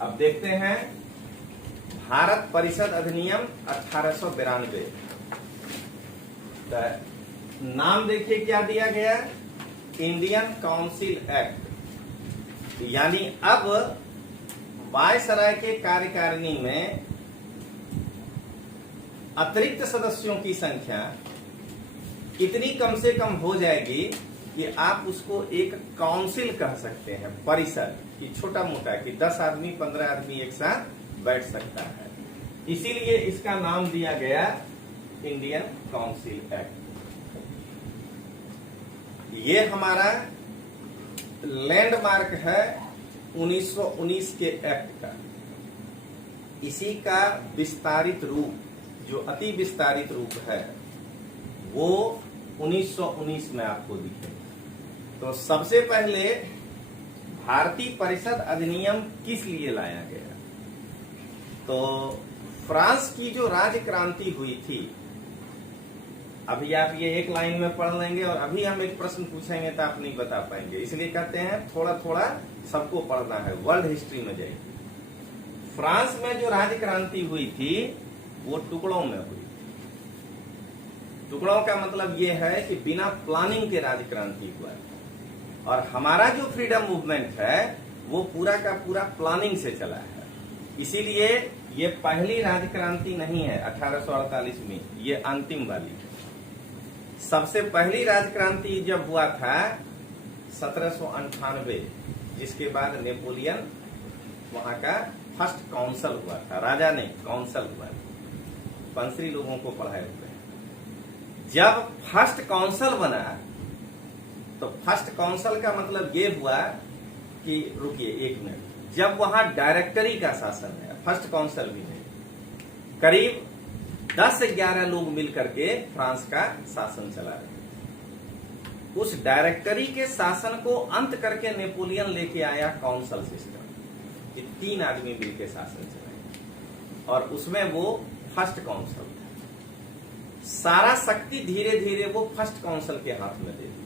अब देखते हैं भारत परिषद अधिनियम 1892। नाम देखिए क्या दिया गया, इंडियन काउंसिल एक्ट। यानी अब वायसराय के कार्यकारिणी में अतिरिक्त सदस्यों की संख्या इतनी कम से कम हो जाएगी कि आप उसको एक काउंसिल कह सकते हैं, परिषद की, छोटा मोटा कि 10 आदमी 15 आदमी एक साथ बैठ सकता है। इसीलिए इसका नाम दिया गया इंडियन काउंसिल एक्ट। ये हमारा लैंडमार्क है 1919 के एक्ट का। इसी का विस्तारित रूप, जो अति विस्तारित रूप है, वो 1919 में आपको दिखेगा। तो सबसे पहले भारतीय परिषद अधिनियम किस लिए लाया गया? तो फ्रांस की जो राज्य क्रांति हुई थी, अभी आप ये एक लाइन में पढ़ लेंगे और अभी हम एक प्रश्न पूछेंगे तो आप नहीं बता पाएंगे, इसलिए कहते हैं थोड़ा थोड़ा सबको पढ़ना है, वर्ल्ड हिस्ट्री में जाइए। फ्रांस में जो राज्य क्रांति हुई थी वो टुकड़ों में हुई। टुकड़ों का मतलब ये है कि बिना प्लानिंग के राज्य क्रांति हुआ, और हमारा जो फ्रीडम मूवमेंट है वो पूरा का पूरा प्लानिंग से चला है। इसीलिए ये पहली राज्य क्रांति नहीं है 1848 में, ये अंतिम वाली है। सबसे पहली राज्य क्रांति जब हुआ था 1798, जिसके बाद नेपोलियन वहां का फर्स्ट काउंसिल हुआ था, राजा नहीं काउंसिल हुआ था। पंसरी लोगों को पढ़ाए हुए हैं। जब फर्स्ट काउंसिल बना तो फर्स्ट काउंसिल का मतलब ये हुआ कि, रुकिए एक मिनट, जब वहां डायरेक्टरी का शासन है, फर्स्ट काउंसिल भी नहीं, करीब 10-11 लोग मिलकर के फ्रांस का शासन चला रहे। उस डायरेक्टरी के शासन को अंत करके नेपोलियन लेके आया काउंसिल सिस्टम, कि 3 आदमी मिलकर शासन चलाए, और उसमें वो फर्स्ट काउंसिल था। सारा शक्ति धीरे धीरे वो फर्स्ट काउंसिल के हाथ में दे दिया,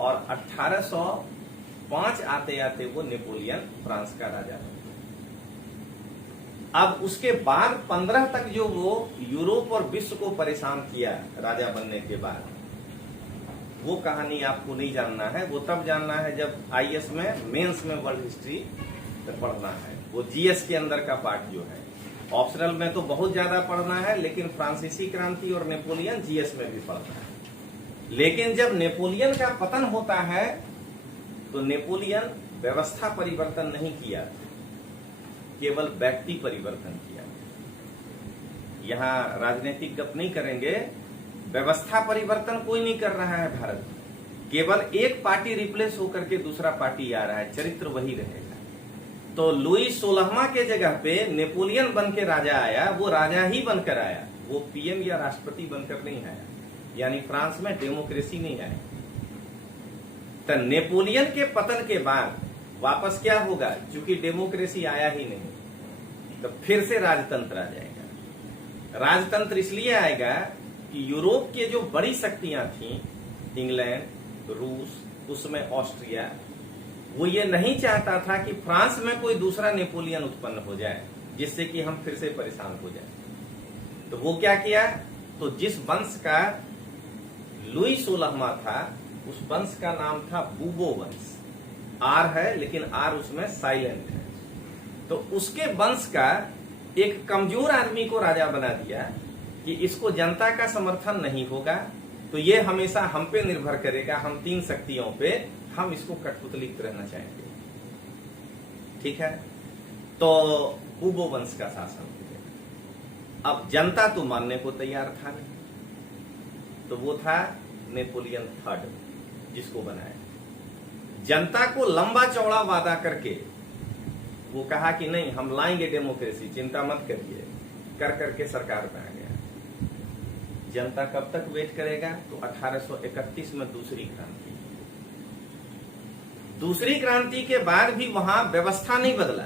और 1805 आते आते वो नेपोलियन फ्रांस का राजा बन। अब उसके बाद 15 तक जो वो यूरोप और विश्व को परेशान किया राजा बनने के बाद, वो कहानी आपको नहीं जानना है। वो तब जानना है जब आईएएस में, मेंस में वर्ल्ड हिस्ट्री पढ़ना है। वो जीएस के अंदर का पार्ट जो है, ऑप्शनल में तो बहुत ज्यादा पढ़ना है, लेकिन फ्रांसीसी क्रांति और नेपोलियन जीएस में भी पढ़ना है। लेकिन जब नेपोलियन का पतन होता है तो नेपोलियन व्यवस्था परिवर्तन नहीं किया, केवल व्यक्ति परिवर्तन किया। यहां राजनीतिक गप नहीं करेंगे, व्यवस्था परिवर्तन कोई नहीं कर रहा है भारत में, केवल एक पार्टी रिप्लेस होकर के दूसरा पार्टी आ रहा है, चरित्र वही रहेगा। तो लुई 16वां के जगह पे नेपोलियन बन के राजा आया, वो राजा ही बनकर आया, वो पीएम या राष्ट्रपति बनकर नहीं आया। यानी फ्रांस में डेमोक्रेसी नहीं आई। तो नेपोलियन के पतन के बाद वापस क्या होगा, क्योंकि डेमोक्रेसी आया ही नहीं, तो फिर से राजतंत्र आ जाएगा। राजतंत्र इसलिए आएगा कि यूरोप के जो बड़ी शक्तियां थी, इंग्लैंड, रूस, उसमें ऑस्ट्रिया, वो ये नहीं चाहता था कि फ्रांस में कोई दूसरा नेपोलियन उत्पन्न हो जाए, जिससे कि हम फिर से परेशान हो जाए। तो वो क्या किया, तो जिस वंश का लुई 16वां था, उस वंश का नाम था बूबो वंश। आर है लेकिन आर उसमें साइलेंट है। तो उसके वंश का एक कमजोर आदमी को राजा बना दिया कि इसको जनता का समर्थन नहीं होगा, तो ये हमेशा हम पे निर्भर करेगा, हम 3 शक्तियों पे, हम इसको कठपुतलित रहना चाहेंगे। ठीक है, तो बूबो वंश का शासन हो गया। अब जनता तो मानने को तैयार था नहीं, तो वो था नेपोलियन थर्ड, जिसको बनाया। जनता को लंबा चौड़ा वादा करके वो कहा कि नहीं, हम लाएंगे डेमोक्रेसी, चिंता मत करिए, कर करके सरकार में आ गया। जनता कब तक वेट करेगा, तो 1831 में दूसरी क्रांति। दूसरी क्रांति के बाद भी वहां व्यवस्था नहीं बदला।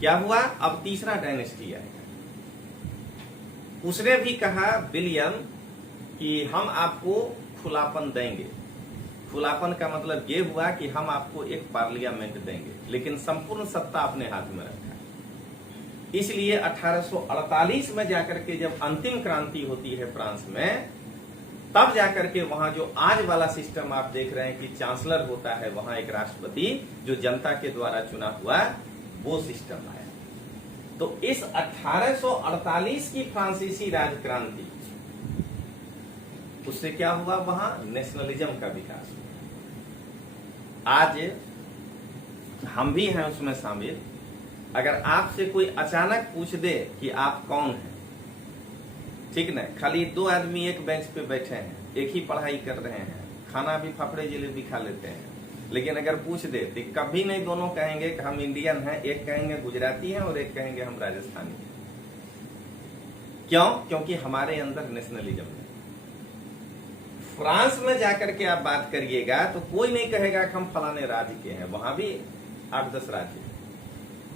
क्या हुआ, अब तीसरा डायनेस्टी आएगा। उसने भी कहा विलियम कि हम आपको खुलापन देंगे। खुलापन का मतलब ये हुआ कि हम आपको एक पार्लियामेंट देंगे, लेकिन संपूर्ण सत्ता अपने हाथ में रखा है। इसलिए 1848 में जाकर के जब अंतिम क्रांति होती है फ्रांस में, तब जाकर के वहां जो आज वाला सिस्टम आप देख रहे हैं कि चांसलर होता है, वहां एक राष्ट्रपति जो जनता के द्वारा चुना हुआ, वो सिस्टम आया। तो इस 1848 की फ्रांसीसी राज क्रांति, उससे क्या हुआ, वहां नेशनलिज्म का विकास हुआ। आज हम भी हैं उसमें शामिल। अगर आपसे कोई अचानक पूछ दे कि आप कौन हैं, ठीक ना, खाली दो आदमी एक बेंच पे बैठे हैं, एक ही पढ़ाई कर रहे हैं, खाना भी फाफड़े जलेबी खा लेते हैं, लेकिन अगर पूछ दे तो कभी नहीं दोनों कहेंगे कि हम इंडियन हैं, एक कहेंगे गुजराती हैं और एक कहेंगे हम राजस्थानी हैं। क्यों? क्योंकि हमारे अंदर नेशनलिज्म है। फ्रांस में जाकर के आप बात करिएगा तो कोई नहीं कहेगा कि हम फलाने राज्य के हैं, वहां भी 8-10 राज्य।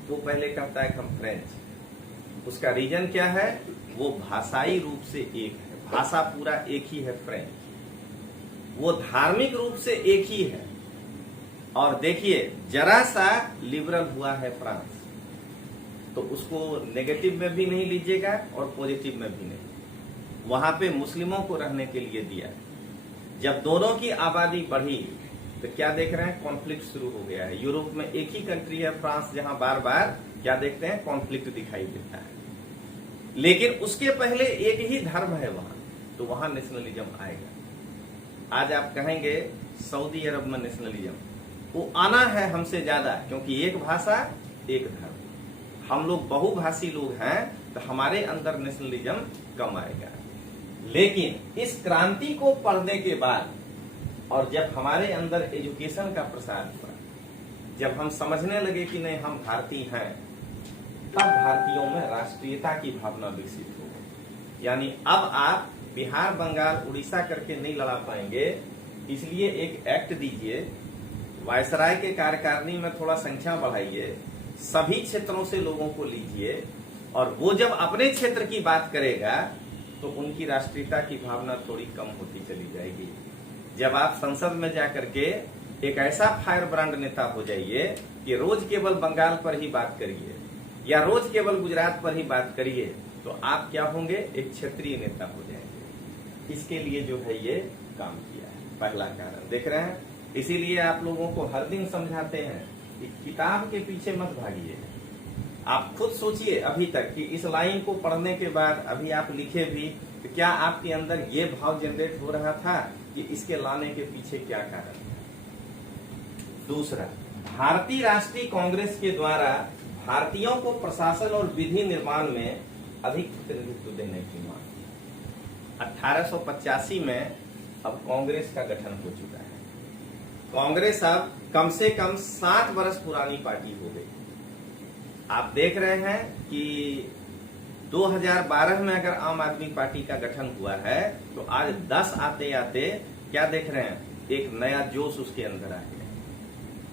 वो पहले कहता है कि हम फ्रेंच। उसका रीजन क्या है? वो भाषाई रूप से एक है, भाषा पूरा एक ही है फ्रेंच। वो धार्मिक रूप से एक ही है। और देखिए, जरा सा लिबरल हुआ है फ्रांस, तो उसको नेगेटिव में भी नहीं लीजिएगा और पॉजिटिव में भी नहीं। वहां पे मुस्लिमों को रहने के लिए दिया। जब दोनों की आबादी बढ़ी तो क्या देख रहे हैं, कॉन्फ्लिक्ट शुरू हो गया है। यूरोप में एक ही कंट्री है फ्रांस, जहां बार बार क्या देखते हैं, कॉन्फ्लिक्ट दिखाई देता है। लेकिन उसके पहले एक ही धर्म है वहां, तो वहां नेशनलिज्म आएगा। आज आप कहेंगे सऊदी अरब में नेशनलिज्म, वो आना है हमसे ज्यादा, क्योंकि एक भाषा एक धर्म। हम लोग बहुभाषी लोग हैं, तो हमारे अंदर नेशनलिज्म कम आएगा। लेकिन इस क्रांति को पढ़ने के बाद और जब हमारे अंदर एजुकेशन का प्रसार हुआ, जब हम समझने लगे कि नहीं हम भारतीय हैं, तब भारतीयों में राष्ट्रीयता की भावना विकसित हो गई। यानी अब आप बिहार, बंगाल, उड़ीसा करके नहीं लड़ा पाएंगे, इसलिए एक एक्ट दीजिए, वायसराय के कार्यकारिणी में थोड़ा संख्या बढ़ाइए, सभी क्षेत्रों से लोगों को लीजिए, और वो जब अपने क्षेत्र की बात करेगा तो उनकी राष्ट्रीयता की भावना थोड़ी कम होती चली जाएगी। जब आप संसद में जाकर के एक ऐसा फायर ब्रांड नेता हो जाइए कि रोज केवल बंगाल पर ही बात करिए या रोज केवल गुजरात पर ही बात करिए, तो आप क्या होंगे, एक क्षेत्रीय नेता हो जाएंगे। इसके लिए जो है ये काम किया है, पहला कारण देख रहे हैं। इसीलिए आप लोगों को हर दिन समझाते हैं कि किताब के पीछे मत भागिए। आप खुद सोचिए अभी तक कि इस लाइन को पढ़ने के बाद अभी आप लिखे भी, तो क्या आपके अंदर ये भाव जनरेट हो रहा था कि इसके लाने के पीछे क्या कारण है? दूसरा, भारतीय राष्ट्रीय कांग्रेस के द्वारा भारतीयों को प्रशासन और विधि निर्माण में अधिक प्रतिनिधित्व देने की मांग। 1885 में अब कांग्रेस का गठन हो चुका है। कांग्रेस अब कम से कम 7 वर्ष पुरानी पार्टी हो गई। आप देख रहे हैं कि 2012 में अगर आम आदमी पार्टी का गठन हुआ है, तो आज 10 आते आते क्या देख रहे हैं, एक नया जोश उसके अंदर आ गया।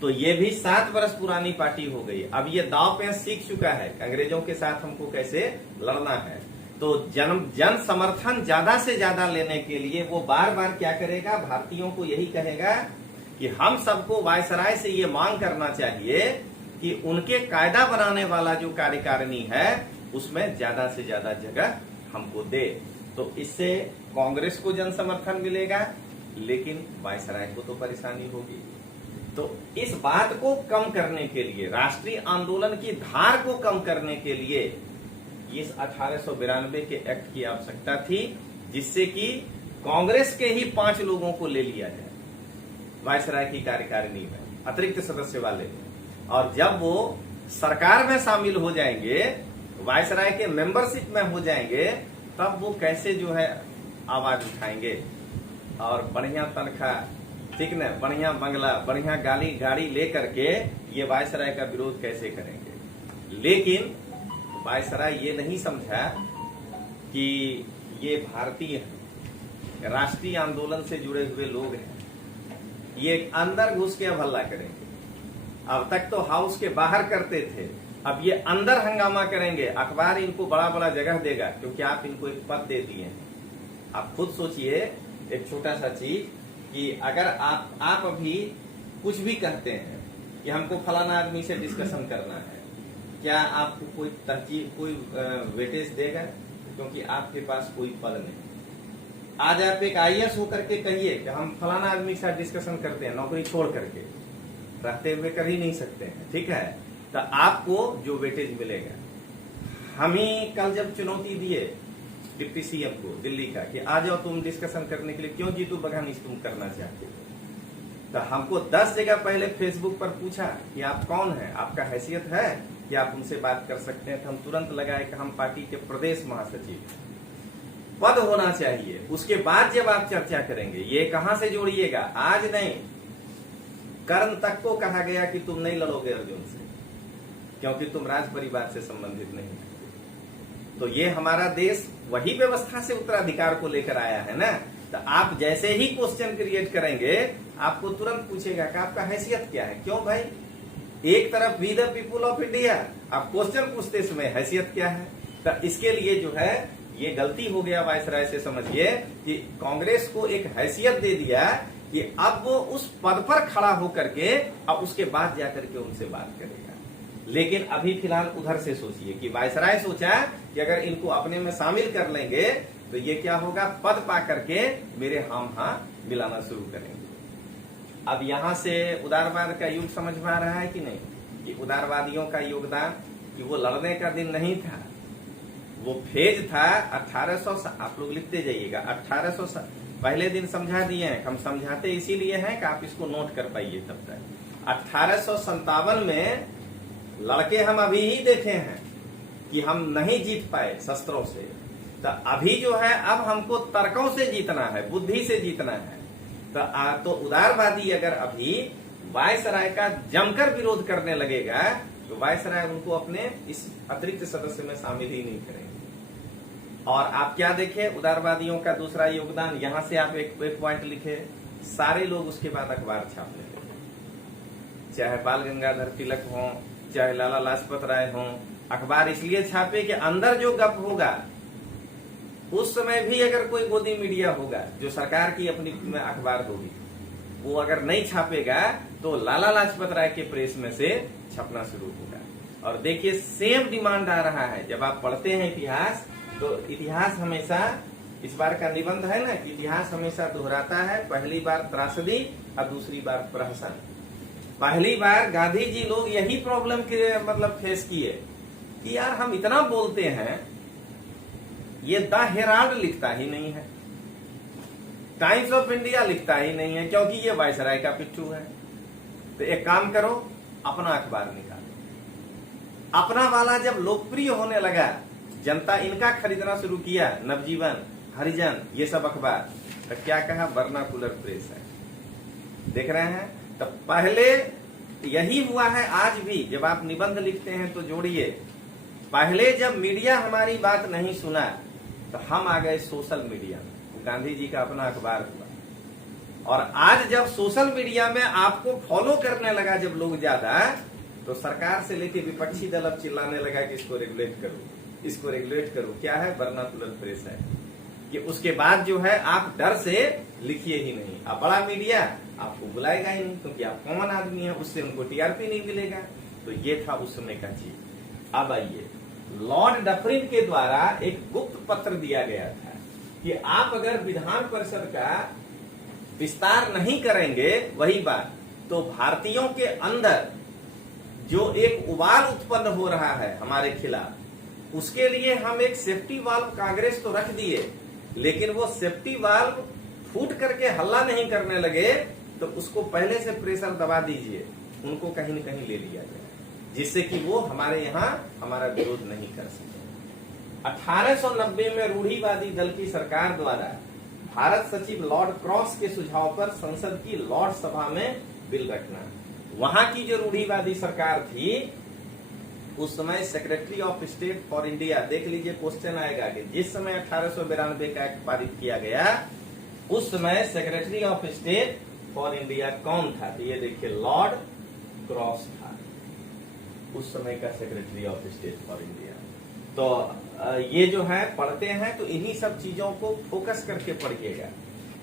तो ये भी 7 वर्ष पुरानी पार्टी हो गई। अब ये दांव पेच सीख चुका है कि अंग्रेजों के साथ हमको कैसे लड़ना है। तो जन समर्थन ज्यादा से ज्यादा लेने के लिए वो बार बार क्या करेगा, भारतीयों को यही कहेगा कि हम सबको वायसराय से ये मांग करना चाहिए कि उनके कायदा बनाने वाला जो कार्यकारिणी है उसमें ज्यादा से ज्यादा जगह हमको दे। तो इससे कांग्रेस को जन समर्थन मिलेगा, लेकिन वायसराय को तो परेशानी होगी। तो इस बात को कम करने के लिए, राष्ट्रीय आंदोलन की धार को कम करने के लिए इस 1892 के एक्ट की आवश्यकता थी, जिससे कि कांग्रेस के ही 5 लोगों को ले लिया जाए वायसराय की कार्यकारिणी में, अतिरिक्त सदस्य वाले। और जब वो सरकार में शामिल हो जाएंगे, वायसराय के मेंबरशिप में हो जाएंगे, तब वो कैसे जो है आवाज उठाएंगे और बढ़िया तनख्वाह, ठीक न, बढ़िया बंगला, बढ़िया गाड़ी लेकर के ये वायसराय का विरोध कैसे करेंगे। लेकिन वायसराय ये नहीं समझा कि ये भारतीय हैं, राष्ट्रीय आंदोलन से जुड़े हुए लोग हैं, ये अंदर घुस के अब हल्ला करेंगे। अब तक तो हाउस के बाहर करते थे, अब ये अंदर हंगामा करेंगे। अखबार इनको बड़ा बड़ा जगह देगा, क्योंकि आप इनको एक पद दे दिए हैं। आप खुद सोचिए, एक छोटा सा चीज, कि अगर आप अभी कुछ भी कहते हैं कि हमको फलाना आदमी से डिस्कशन करना है, क्या आपको कोई तरजीह, कोई वेटेज देगा? क्योंकि आपके पास कोई पद नहीं। आज आप एक IAS होकर के कहिए कि हम फलाना आदमी के साथ डिस्कशन करते हैं, नौकरी छोड़ करके, रहते हुए कर ही नहीं सकते हैं, ठीक है, तो आपको जो वेटेज मिलेगा। हम ही कल जब चुनौती दिए डिप्टी CM को दिल्ली का कि आ जाओ तुम डिस्कशन करने के लिए, क्यों जीतू बघानी तुम करना चाहते हो, तो हमको 10 जगह पहले फेसबुक पर पूछा कि आप कौन हैं, आपका हैसियत है कि आप उनसे बात कर सकते हैं, तो हम तुरंत लगाए कि हम पार्टी के प्रदेश महासचिव, पद होना चाहिए। उसके बाद जब आप चर्चा करेंगे, ये कहां से जोड़िएगा, आज नहीं, कर्ण तक को कहा गया कि तुम नहीं लड़ोगे अर्जुन से, क्योंकि तुम राज परिवार से संबंधित नहीं है। तो ये हमारा देश वही व्यवस्था से उत्तराधिकार को लेकर आया है ना। तो आप जैसे ही क्वेश्चन क्रिएट करेंगे, आपको तुरंत पूछेगा कि आपका हैसियत क्या है। क्यों भाई, एक तरफ we the people of India, आप क्वेश्चन पूछते समय हैसियत क्या है। तो इसके लिए जो है ये गलती हो गया वायसराय से, समझिए कि कांग्रेस को एक हैसियत दे दिया कि अब वो उस पद पर खड़ा होकर के अब उसके बाद जाकर के उनसे बात करेगा। लेकिन अभी फिलहाल उधर से सोचिए कि वायसराय सोचा कि अगर इनको अपने में शामिल कर लेंगे तो ये क्या होगा, पद पा करके मेरे हम हाँ मिलाना शुरू करेंगे। अब यहां से उदारवाद का युग समझ में आ रहा है कि नहीं, कि उदारवादियों का योगदान, कि वो लड़ने का दिन नहीं था, वो फेज था 1800, आप लोग लिखते जाइएगा, 1800 पहले दिन समझा दिए हैं। हम समझाते इसीलिए हैं कि आप इसको नोट कर पाइए तब तक। 1857 में लड़के हम अभी ही देखे हैं कि हम नहीं जीत पाए शस्त्रों से, तो अभी जो है अब हमको तर्कों से जीतना है, बुद्धि से जीतना है। तो उदारवादी अगर अभी वायसराय का जमकर विरोध करने लगेगा तो वायसराय उनको अपने इस अतिरिक्त सदस्य में शामिल ही नहीं करेंगे। और आप क्या देखें उदारवादियों का दूसरा योगदान, यहां से आप एक पॉइंट लिखे, सारे लोग उसके बाद अखबार छापने लगे, चाहे बाल गंगाधर तिलक हो, चाहे लाला लाजपत राय हो। अखबार इसलिए छापे कि अंदर जो गप होगा, उस समय भी अगर कोई गोदी मीडिया होगा जो सरकार की अपनी अखबार होगी, वो अगर नहीं छापेगा तो लाला लाजपत राय के प्रेस में से छपना शुरू होगा। और देखिए सेम डिमांड आ रहा है। जब आप पढ़ते हैं इतिहास, तो इतिहास हमेशा, इस बार का निबंध है ना, इतिहास हमेशा दोहराता है। पहली बार त्रासदी और दूसरी बार प्रहसन। पहली बार गांधी जी लोग यही प्रॉब्लम के मतलब फेस किए कि यार हम इतना बोलते हैं, ये द हेराल्ड लिखता ही नहीं है, टाइम्स ऑफ इंडिया लिखता ही नहीं है, क्योंकि ये वायसराय का पिट्ठू है। तो एक काम करो, अपना अखबार निकालो। अपना वाला जब लोकप्रिय होने लगा, जनता इनका खरीदना शुरू किया, नवजीवन, हरिजन, ये सब अखबार, तो क्या कहा, वर्नाकुलर प्रेस है। देख रहे हैं, तो पहले यही हुआ है। आज भी जब आप निबंध लिखते हैं तो जोड़िए, पहले जब मीडिया हमारी बात नहीं सुना तो हम आ गए सोशल मीडिया में, गांधी जी का अपना अखबार हुआ। और आज जब सोशल मीडिया में आपको फॉलो करने लगा जब लोग ज्यादा, तो सरकार से लेके विपक्षी दल अब चिल्लाने लगा कि इसको रेगुलेट करो, इसको रेगुलेट करो। क्या है, वर्नाकुलर प्रेस है। कि उसके बाद जो है आप डर से लिखिए ही नहीं। अब बड़ा मीडिया आपको बुलाएगा ही नहीं, क्योंकि आप कॉमन आदमी है, उससे उनको TRP नहीं मिलेगा। तो ये था उस समय का चीज। अब आइए, लॉर्ड डफरिन के द्वारा एक गुप्त पत्र दिया गया था कि आप अगर विधान परिषद का विस्तार नहीं करेंगे, वही बात, तो भारतीयों के अंदर जो एक उबाल उत्पन्न हो रहा है हमारे खिलाफ, उसके लिए हम एक सेफ्टी वाल्व कांग्रेस तो रख दिए, लेकिन वो सेफ्टी वाल्व फूट करके हल्ला नहीं करने लगे, तो उसको पहले से प्रेशर दबा दीजिए, उनको कहीं न कहीं ले लिया जाए, जिससे कि वो हमारे यहाँ हमारा विरोध नहीं कर सके। 1890 में रूढ़िवादी दल की सरकार द्वारा भारत सचिव लॉर्ड क्रॉस के सुझाव पर संसद की लॉर्ड सभा में बिल रखना। वहां की जो रूढ़िवादी सरकार थी, उस समय secretary of state for India, देख लीजिए क्वेश्चन आएगा कि जिस समय 1892 का एक्ट पारित किया गया, उस समय secretary of state for India कौन था? तो ये देखिए, लॉर्ड क्रॉस था उस समय का secretary of state for India. तो ये जो है पढ़ते हैं तो इन्हीं सब चीजों को फोकस करके पढ़िएगा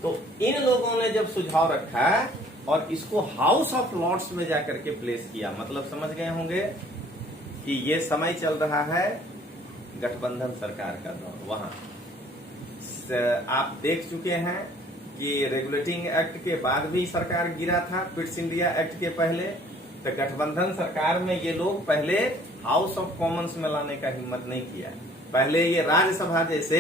तो इन लोगों ने जब सुझाव रखा और इसको हाउस ऑफ लॉर्ड्स में जाकर के प्लेस किया, मतलब समझ गए होंगे कि ये समय चल रहा है गठबंधन सरकार का दौर। वहां आप देख चुके हैं कि रेगुलेटिंग एक्ट के बाद भी सरकार गिरा था, क्विट्स इंडिया एक्ट के पहले। तो गठबंधन सरकार में ये लोग पहले हाउस ऑफ कॉमन्स में लाने का हिम्मत नहीं किया, पहले ये राज्यसभा जैसे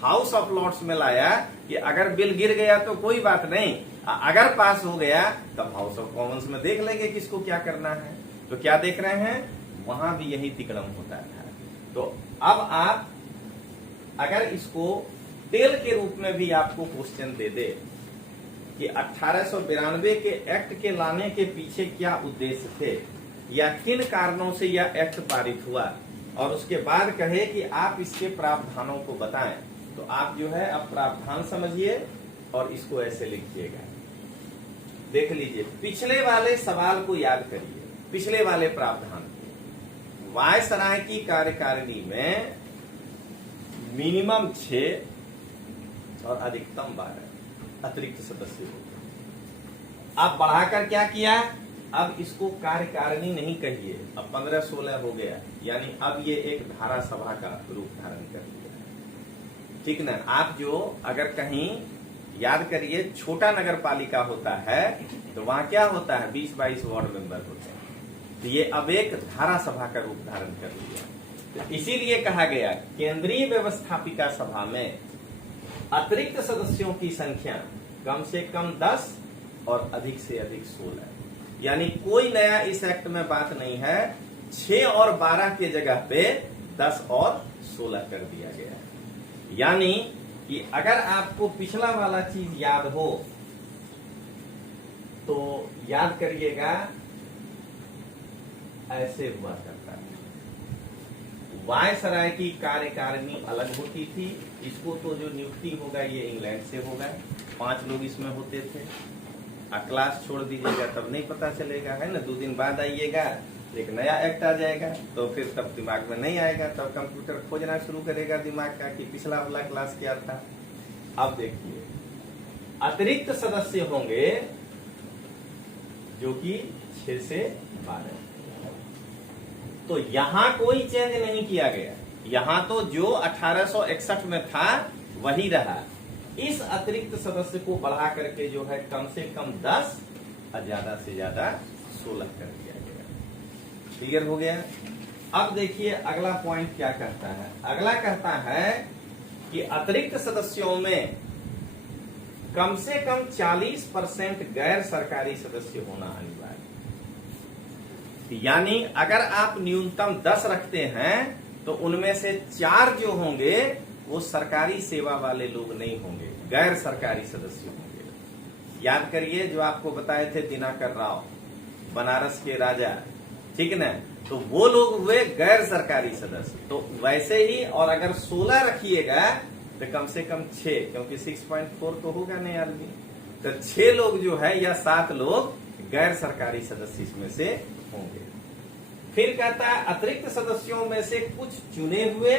हाउस ऑफ लॉर्ड्स में लाया कि अगर बिल गिर गया तो कोई बात नहीं, अगर पास हो गया तब हाउस ऑफ कॉमन्स में देख लेंगे किसको क्या करना है। तो क्या देख रहे हैं, वहां भी यही तिकड़म होता था। तो अब आप अगर इसको तेल के रूप में भी आपको क्वेश्चन दे दे कि 1892 के एक्ट के लाने के पीछे क्या उद्देश्य थे या किन कारणों से यह एक्ट पारित हुआ, और उसके बाद कहे कि आप इसके प्रावधानों को बताएं, तो आप जो है अब प्रावधान समझिए और इसको ऐसे लिखिएगा। देख लीजिए, पिछले वाले सवाल को याद करिए, पिछले वाले प्रावधान को। वायसराय की कार्यकारिणी में मिनिमम 6 और अधिकतम 12 अतिरिक्त सदस्य होते। अब बढ़ाकर क्या किया, अब इसको कार्यकारिणी नहीं कहिए, अब 15-16 हो गया, यानी अब ये एक धारा सभा का रूप धारण कर लिया। ठीक ना। आप जो अगर कहीं याद करिए छोटा नगर पालिका होता है तो वहां क्या होता है, 20-22 वार्ड मेंबर होते हैं, तो ये अब एक धारा सभा का रूप धारण कर लिया। तो इसीलिए कहा गया केंद्रीय व्यवस्थापिका सभा में अतिरिक्त सदस्यों की संख्या कम से कम 10 और अधिक से अधिक 16, यानी कोई नया इस एक्ट में बात नहीं है। 6 और 12 के जगह पे 10 और 16 कर दिया गया है। यानी कि अगर आपको पिछला वाला चीज याद हो तो याद करिएगा, ऐसे हुआ करता है। वायसराय की कार्यकारिणी अलग होती थी, इसको तो जो नियुक्ति होगा ये इंग्लैंड से होगा, 5 लोग इसमें होते थे। क्लास छोड़ दीजिएगा तब नहीं पता चलेगा, है ना। 2 दिन बाद आइएगा एक नया एक्ट आ जाएगा, तो फिर तब दिमाग में नहीं आएगा, तब कंप्यूटर खोजना शुरू करेगा दिमाग का कि पिछला वाला क्लास क्या था। अब देखिए, अतिरिक्त सदस्य होंगे जो कि 6 से 12। तो यहां कोई चेंज नहीं किया गया, यहां तो जो 1861 में था वही रहा। इस अतिरिक्त सदस्य को बढ़ा करके जो है कम से कम 10 और ज्यादा से ज्यादा 16 कर दिया गया। क्लियर हो गया। अब देखिए अगला पॉइंट क्या कहता है। अगला कहता है कि अतिरिक्त सदस्यों में कम से कम 40% गैर सरकारी सदस्य होना अनिवार्य। यानी अगर आप न्यूनतम 10 रखते हैं तो उनमें से 4 जो होंगे वो सरकारी सेवा वाले लोग नहीं होंगे, गैर सरकारी सदस्य होंगे। याद करिए जो आपको बताए थे दिनाकर राव, बनारस के राजा, ठीक ना, तो वो लोग हुए गैर सरकारी सदस्य। तो वैसे ही, और अगर 16 रखिएगा तो कम से कम 6, क्योंकि 6.4 तो होगा नहीं आदमी, तो 6 लोग जो है या 7 लोग गैर सरकारी सदस्य इसमें से होंगे। फिर कहता है अतिरिक्त सदस्यों में से कुछ चुने हुए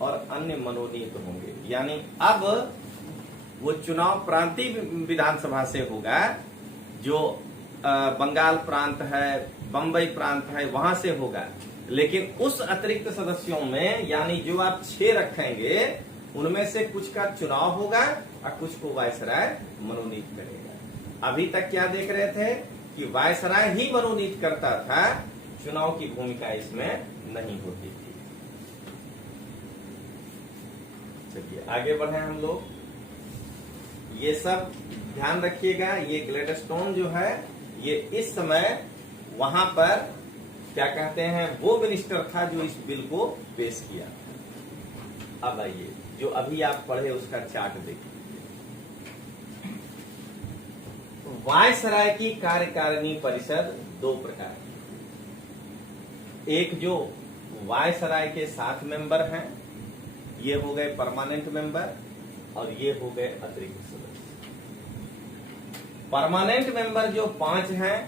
और अन्य मनोनीत होंगे। यानी अब वो चुनाव प्रांतीय विधानसभा से होगा, जो बंगाल प्रांत है, बंबई प्रांत है, वहां से होगा। लेकिन उस अतिरिक्त सदस्यों में, यानी जो आप 6 रखेंगे, उनमें से कुछ का चुनाव होगा और कुछ को वायसराय मनोनीत करेगा। अभी तक क्या देख रहे थे कि वायसराय ही मनोनीत करता था, चुनाव की भूमिका इसमें नहीं होती थी। चलिए आगे बढ़े हम लोग। ये सब ध्यान रखिएगा, ये ग्लेडस्टोन जो है ये इस समय वहां पर क्या कहते हैं वो मिनिस्टर था जो इस बिल को पेश किया था। अब आइए जो अभी आप पढ़े उसका चार्ट देखिए। वायसराय की कार्यकारिणी परिषद 2 प्रकार की। एक जो वायसराय के 7 मेंबर हैं, ये हो गए परमानेंट मेंबर, और ये हो गए अतिरिक्त सदस्य। परमानेंट मेंबर जो 5 हैं,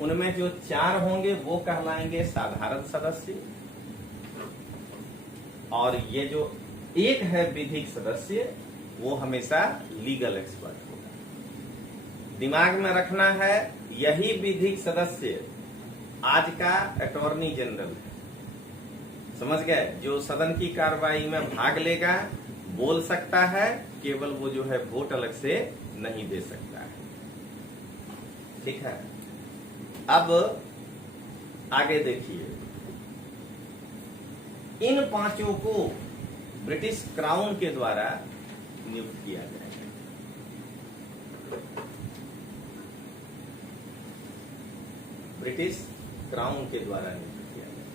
उनमें जो 4 होंगे वो कहलाएंगे साधारण सदस्य, और ये जो 1 है विधिक सदस्य, वो हमेशा लीगल एक्सपर्ट होगा। दिमाग में रखना है, यही विधिक सदस्य आज का अटॉर्नी जनरल है। समझ गए? जो सदन की कार्रवाई में भाग लेगा, बोल सकता है, केवल वो जो है वोट अलग से नहीं दे सकता है। ठीक है, अब आगे देखिए, इन पांचों को ब्रिटिश क्राउन के द्वारा नियुक्त किया जाएगा। ब्रिटिश क्राउन के द्वारा नियुक्त किया जाएगा।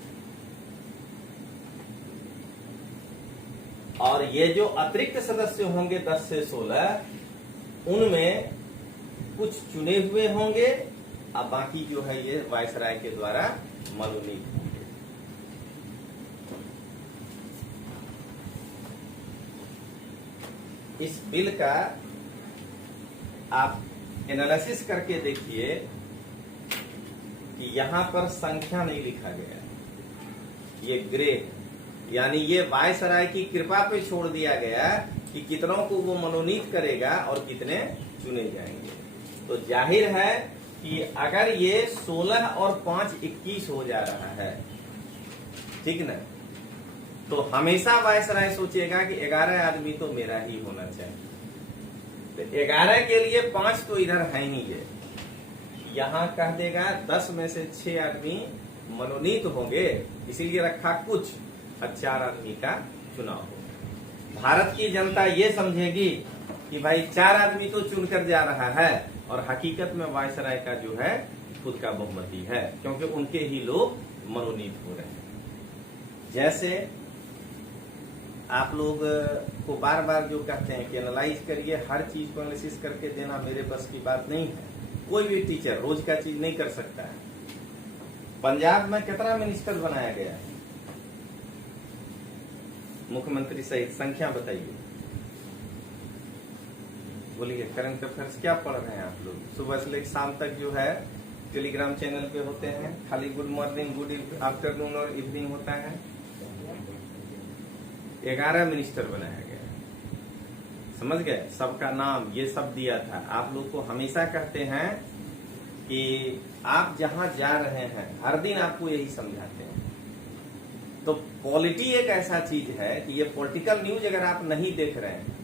और ये जो अतिरिक्त सदस्य होंगे 10 से 16, उनमें कुछ चुने हुए होंगे और बाकी जो है ये वायसराय के द्वारा मनोनीत होंगे। इस बिल का आप एनालिसिस करके देखिए कि यहां पर संख्या नहीं लिखा गया, ये ग्रे, यानी ये वायसराय की कृपा पे छोड़ दिया गया कि कितनों को वो मनोनीत करेगा और कितने चुने जाएंगे। तो जाहिर है कि अगर ये 16 और 5 21 हो जा रहा है, ठीक ना, तो हमेशा वायसराय सोचेगा कि 11 आदमी तो मेरा ही होना चाहिए। तो 11 के लिए 5 तो इधर है नहीं है, यहां कह देगा 10 में से 6 आदमी मनोनीत होंगे, इसीलिए रखा कुछ, और 4 आदमी का चुनाव होगा। भारत की जनता ये समझेगी कि भाई 4 आदमी तो चुनकर जा रहा है, और हकीकत में वायसराय का जो है खुद का बहुमती है, क्योंकि उनके ही लोग मनोनीत हो रहे हैं। जैसे आप लोग को बार बार जो कहते हैं कि एनालाइज करिए, हर चीज को एनालिसिस करके देना मेरे बस की बात नहीं है। कोई भी टीचर रोज का चीज नहीं कर सकता है। पंजाब में कितना मिनिस्टर बनाया गया है, मुख्यमंत्री सहित, संख्या बताइए, बोलिए। करंट अफेयर्स क्या पढ़ रहे हैं आप लोग? सुबह से लेकर शाम तक जो है टेलीग्राम चैनल पे होते हैं, खाली गुड मॉर्निंग, गुड आफ्टरनून और इवनिंग होता है। 11 मिनिस्टर बनाया गया, समझ गए? सबका नाम ये सब दिया था। आप लोग को हमेशा कहते हैं कि आप जहां जा रहे हैं, हर दिन आपको यही समझाते हैं। तो पॉलिटी एक ऐसा चीज है कि ये पॉलिटिकल न्यूज अगर आप नहीं देख रहे हैं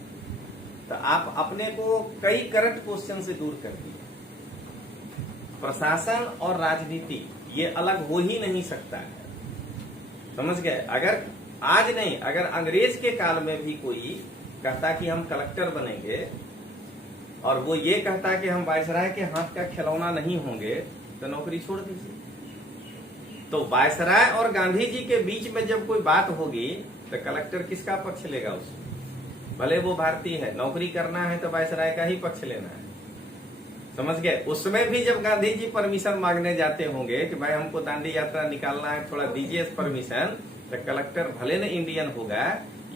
तो आप अपने को कई करंट क्वेश्चन से दूर कर दिए। प्रशासन और राजनीति ये अलग हो ही नहीं सकता है, समझ गए? अगर आज नहीं, अगर अंग्रेज के काल में भी कोई कहता कि हम कलेक्टर बनेंगे और वो ये कहता कि हम वायसराय के हाथ का खिलौना नहीं होंगे, तो नौकरी छोड़ दीजिए। तो वायसराय और गांधी जी के बीच में जब कोई बात होगी तो कलेक्टर किसका पक्ष लेगा? उसमें भले वो भारतीय है, नौकरी करना है तो वायसराय का ही पक्ष लेना है, समझ गए? उसमें भी जब गांधी जी परमिशन मांगने जाते होंगे कि भाई हमको दांडी यात्रा निकालना है, थोड़ा दीजिए परमिशन, तो कलेक्टर भले न इंडियन होगा,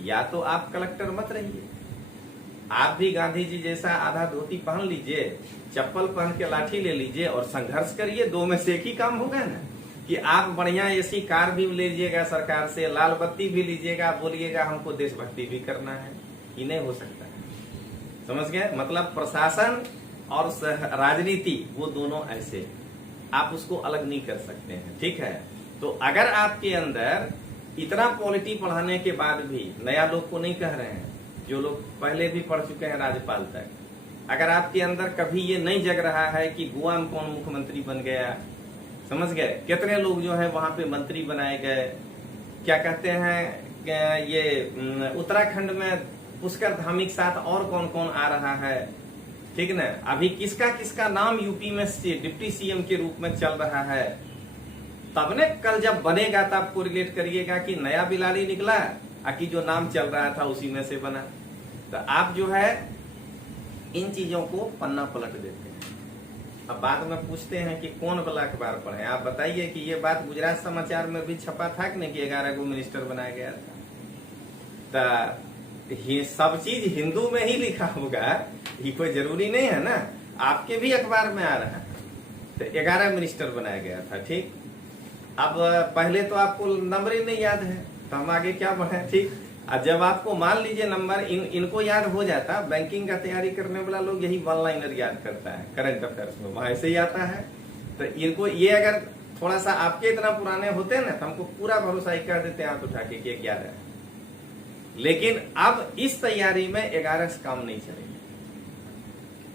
या तो आप कलेक्टर मत रहिए, आप भी गांधी जी जैसा आधा धोती पहन लीजिए, चप्पल पहन के लाठी ले लीजिए और संघर्ष करिए। 2 में से एक ही काम होगा ना, कि आप बढ़िया एसी कार भी ले लीजिएगा सरकार से, लाल बत्ती भी लीजिएगा, बोलिएगा हमको देशभक्ति भी करना है, ये नहीं हो सकता है, समझ गए? मतलब प्रशासन और राजनीति वो दोनों ऐसे, आप उसको अलग नहीं कर सकते हैं, ठीक है? तो अगर आपके अंदर इतना पॉलिटी पढ़ाने के बाद भी, नया लोग को नहीं कह रहे हैं, जो लोग पहले भी पढ़ चुके हैं राज्यपाल तक, अगर आपके अंदर कभी ये नहीं जग रहा है कि गोवा में कौन मुख्यमंत्री बन गया, समझ गए? कितने लोग जो है वहां पे मंत्री बनाए गए, क्या कहते हैं ये उत्तराखंड में पुष्कर धामी के साथ और कौन कौन आ रहा है, ठीक ना? अभी किसका किसका नाम यूपी में डिप्टी सीएम के रूप में चल रहा है, तब ने कल जब बनेगा तब आपको रिलेट करिएगा कि नया बिलाड़ी निकला कि जो नाम चल रहा था उसी में से बना। तो आप जो है इन चीजों को पन्ना पलट देते हैं। अब बाद में पूछते हैं कि कौन वाला अखबार पढ़े, आप बताइए कि ये बात गुजरात समाचार में भी छपा था कि नहीं कि 11 को मिनिस्टर बनाया गया था। तो ये सब चीज हिंदू में ही लिखा होगा, ये कोई जरूरी नहीं है ना, आपके भी अखबार में आ रहा है। तो 11 मिनिस्टर बनाया गया था, ठीक। अब पहले तो आपको नंबर ही नहीं याद है, तो हम आगे क्या बढ़े, ठीक। और जब आपको मान लीजिए नंबर इनको याद हो जाता, बैंकिंग का तैयारी करने वाला लोग यही वन लाइनर याद करता है करंट अफेयर्स में, वहां ऐसे ही आता है। तो इनको ये अगर थोड़ा सा आपके इतना पुराने होते ना तो हमको पूरा भरोसा ही कर देते हाथ उठा के कि 11 है। लेकिन अब इस तैयारी में 11 से काम नहीं चलेगी।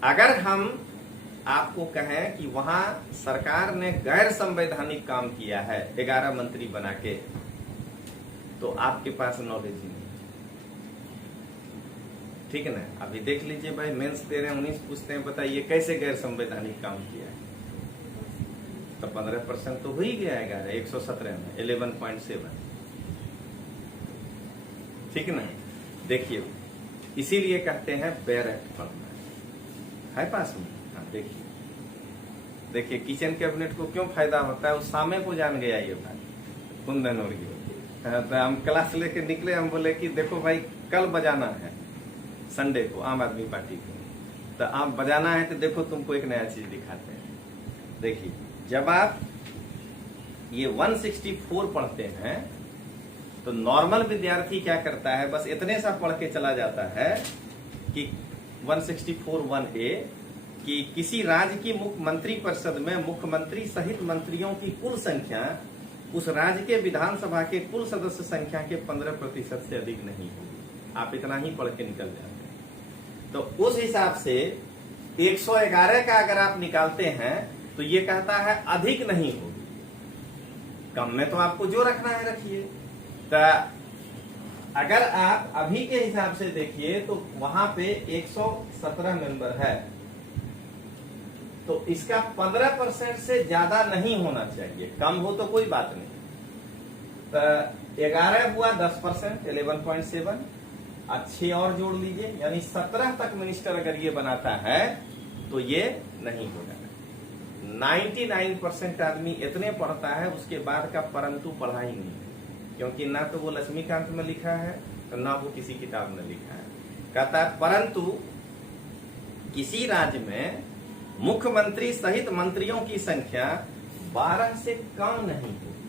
अगर हम आपको कहें कि वहां सरकार ने गैर संवैधानिक काम किया है 11 मंत्री बना के, तो आपके पास नॉलेज ही नहीं, ठीक है ना। अभी देख लीजिए भाई, मेंस दे रहे हैं 19 पूछते हैं बताइए कैसे गैर संवैधानिक काम किया है, तो 15% तो हो ही गया है 117 में 11.7, ठीक है ना। देखिए इसीलिए कहते हैं बेयर एक्ट पढ़ना है पास में। हाँ देखिए किचन कैबिनेट को क्यों फायदा होता है, उस सामे को जान गया ये भाई कुंदन और ये। तो हम क्लास लेके निकले, हम बोले कि देखो भाई कल बजाना है संडे को आम आदमी पार्टी को, तो आप बजाना है तो देखो तुमको एक नया चीज दिखाते हैं। देखिए जब आप ये 164 पढ़ते हैं तो नॉर्मल विद्यार्थी क्या करता है, बस इतने सा पढ़ के चला जाता है कि 164(1)(a) कि किसी राज्य की मुख्यमंत्री परिषद में मुख्यमंत्री सहित मंत्रियों की कुल संख्या उस राज्य के विधानसभा के कुल सदस्य संख्या के 15% से अधिक नहीं होगी। आप इतना ही पढ़ के निकल जाते हैं। तो उस हिसाब से 111 का अगर आप निकालते हैं तो ये कहता है अधिक नहीं होगी, कम में तो आपको जो रखना है रखिए। तो अगर आप अभी के हिसाब से देखिए तो वहां पे 117 मेंबर है, तो इसका 15% से ज्यादा नहीं होना चाहिए, कम हो तो कोई बात नहीं। तो 11 हुआ 10%, 11.7, 6 और जोड़ लीजिए, यानी 17 तक मिनिस्टर अगर ये बनाता है तो ये नहीं होगा। 99% आदमी इतने पढ़ता है, उसके बाद का परंतु पढ़ा ही नहीं, क्योंकि ना तो वो लक्ष्मीकांत में लिखा है तो ना वो किसी किताब में लिखा है। कहता है परंतु किसी राज्य में मुख्यमंत्री सहित मंत्रियों की संख्या 12 से कम नहीं होगी,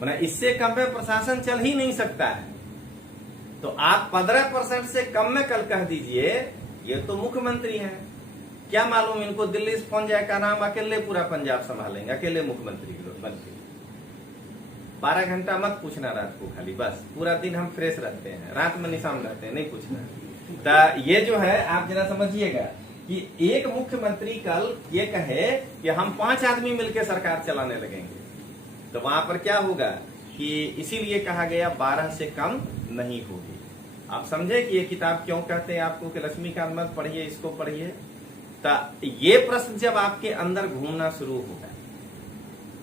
मतलब इससे कम में प्रशासन चल ही नहीं सकता है। तो आप 15% से कम में कल कह दीजिए ये तो मुख्यमंत्री हैं, क्या मालूम इनको दिल्ली से फोन जाए का नाम अकेले पूरा पंजाब संभालेंगे, अकेले मुख्यमंत्री बनते। 12 घंटा मत पूछना रात को, खाली बस पूरा दिन हम फ्रेश रहते हैं, रात में निशान रहते हैं, नहीं पूछना। तो ये जो है आप जरा समझिएगा कि एक मुख्यमंत्री कल ये कहे कि हम 5 आदमी मिलकर सरकार चलाने लगेंगे, तो वहां पर क्या होगा कि इसीलिए कहा गया 12 से कम नहीं होगी। आप समझे कि ये किताब क्यों कहते हैं आपको कि लक्ष्मीकांत मत पढ़िए, इसको पढ़िए। तो ये प्रश्न जब आपके अंदर घूमना शुरू होगा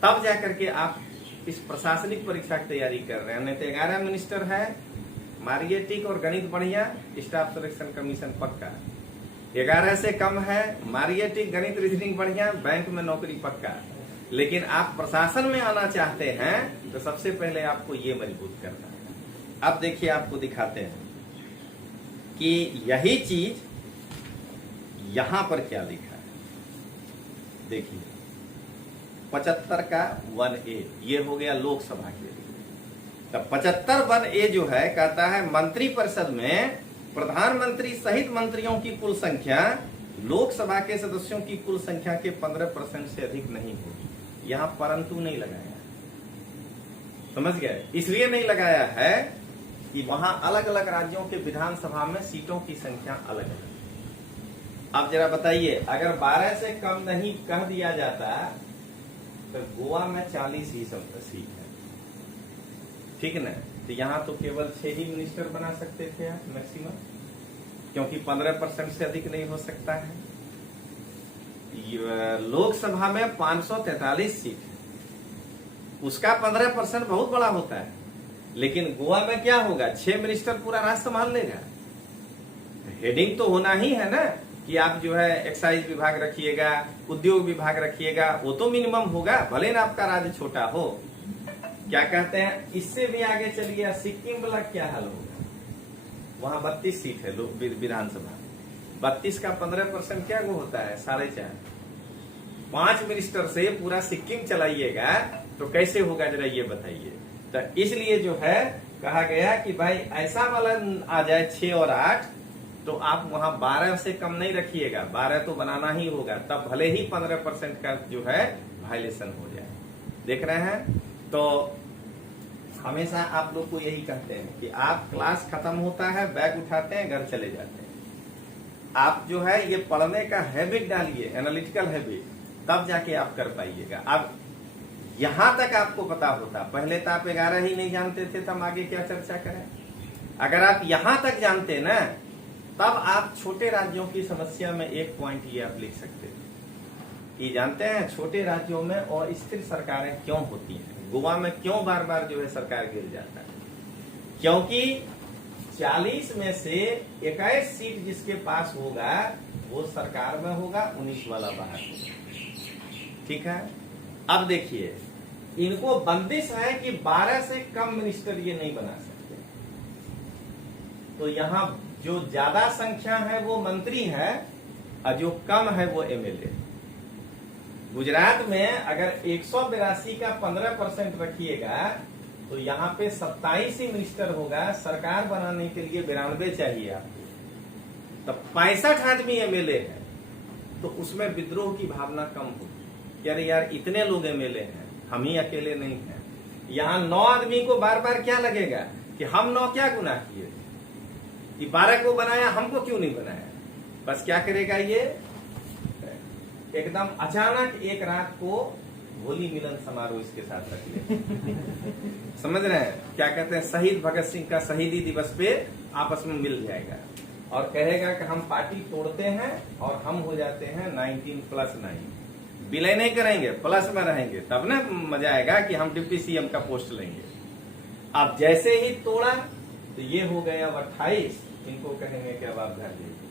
तब जाकर के आप इस प्रशासनिक परीक्षा की तैयारी कर रहे हैं। नहीं तो 11 मिनिस्टर है, मारिए टिक और गणित बढ़िया, स्टाफ सिलेक्शन कमीशन पक्का। 11 से कम है, मारिए टिक, गणित रीजनिंग बढ़िया, बैंक में नौकरी पक्का। लेकिन आप प्रशासन में आना चाहते हैं तो सबसे पहले आपको ये मजबूत करना है। अब देखिए आपको दिखाते हैं कि यही चीज यहां पर क्या लिखा है। देखिए 75 का 1A ये हो गया लोकसभा के लिए। तो 75 1A जो है कहता है मंत्री परिषद में प्रधानमंत्री सहित मंत्रियों की कुल संख्या लोकसभा के सदस्यों की कुल संख्या के 15% से अधिक नहीं होगी। यहां परंतु नहीं लगाया, समझ गए? इसलिए नहीं लगाया है कि वहां अलग अलग राज्यों के विधानसभा में सीटों की संख्या अलग अलग। अब जरा बताइए, अगर 12 से कम नहीं कह दिया जाता तो गोवा में 40 ही सीट है, ठीक है ना। तो यहां तो केवल 6 ही मिनिस्टर बना सकते थे आप मैक्सिमम, क्योंकि 15% से अधिक नहीं हो सकता है। लोकसभा में 543 सीट है, उसका 15% बहुत बड़ा होता है। लेकिन गोवा में क्या होगा, 6 मिनिस्टर पूरा राज्य संभाल लेगा। हेडिंग तो होना ही है ना कि आप जो है एक्साइज विभाग रखिएगा, उद्योग विभाग रखिएगा, वो तो मिनिमम होगा, भले ना आपका राज्य छोटा हो। क्या कहते हैं, इससे भी आगे चलिए, सिक्किम वाला क्या हाल होगा। वहां 32 सीट है विधानसभा, 32 का 15% क्या वो होता है 4.5। 5 मिनिस्टर से पूरा सिक्किम चलाइएगा तो कैसे होगा, जरा ये बताइए। तो इसलिए जो है कहा गया कि भाई ऐसा वाला आ जाए 6 और 8, तो आप वहां 12 से कम नहीं रखिएगा, 12 तो बनाना ही होगा, तब भले ही 15% का जो है वायलेशन हो जाए। देख रहे हैं, तो हमेशा आप लोग को यही कहते हैं कि आप क्लास खत्म होता है, बैग उठाते हैं, घर चले जाते हैं। आप जो है ये पढ़ने का हैबिट डालिए, एनालिटिकल हैबिट, तब जाके आप कर पाइएगा। अब यहां तक आपको पता होता, पहले तो आप 11 ही नहीं जानते थे, तब आगे क्या चर्चा करें। अगर आप यहां तक जानते ना, तब आप छोटे राज्यों की समस्या में एक पॉइंट ये आप लिख सकते थे कि जानते हैं छोटे राज्यों में अस्थिर सरकारें क्यों होती हैं, गोवा में क्यों बार बार जो है सरकार गिर जाता है, क्योंकि 40 में से 21 सीट जिसके पास होगा वो सरकार में होगा, 19 वाला बाहर होगा। ठीक है, अब देखिए इनको बंदिश है कि 12 से कम मिनिस्टर ये नहीं बना सकते। तो यहां जो ज्यादा संख्या है वो मंत्री है और जो कम है वो एमएलए। गुजरात में अगर 182 का 15% रखिएगा तो यहाँ पे 27 ही मिनिस्टर होगा, सरकार बनाने के लिए 92 चाहिए आपको, तो 65 आदमी एमएलए है, तो उसमें विद्रोह की भावना कम होगी। अरे यार इतने लोग एमएलए हैं, हम ही अकेले नहीं हैं। यहाँ 9 आदमी को बार बार क्या लगेगा कि हम 9 क्या गुनाह किए, कि 12 को बनाया, हमको क्यों नहीं बनाया। बस क्या करेगा ये, एकदम अचानक एक रात को होली मिलन समारोह इसके साथ रख ले। समझ रहे हैं, क्या कहते हैं, शहीद भगत सिंह का शहीदी दिवस पे आपस में मिल जाएगा और कहेगा कि हम पार्टी तोड़ते हैं और हम हो जाते हैं 19+9। विलय नहीं करेंगे, प्लस में रहेंगे, तब ना मजा आएगा कि हम डिप्टी सीएम का पोस्ट लेंगे। अब जैसे ही तोड़ा तो ये हो गया अब 28, इनको कहेंगे कि अब आप घर लीजिए,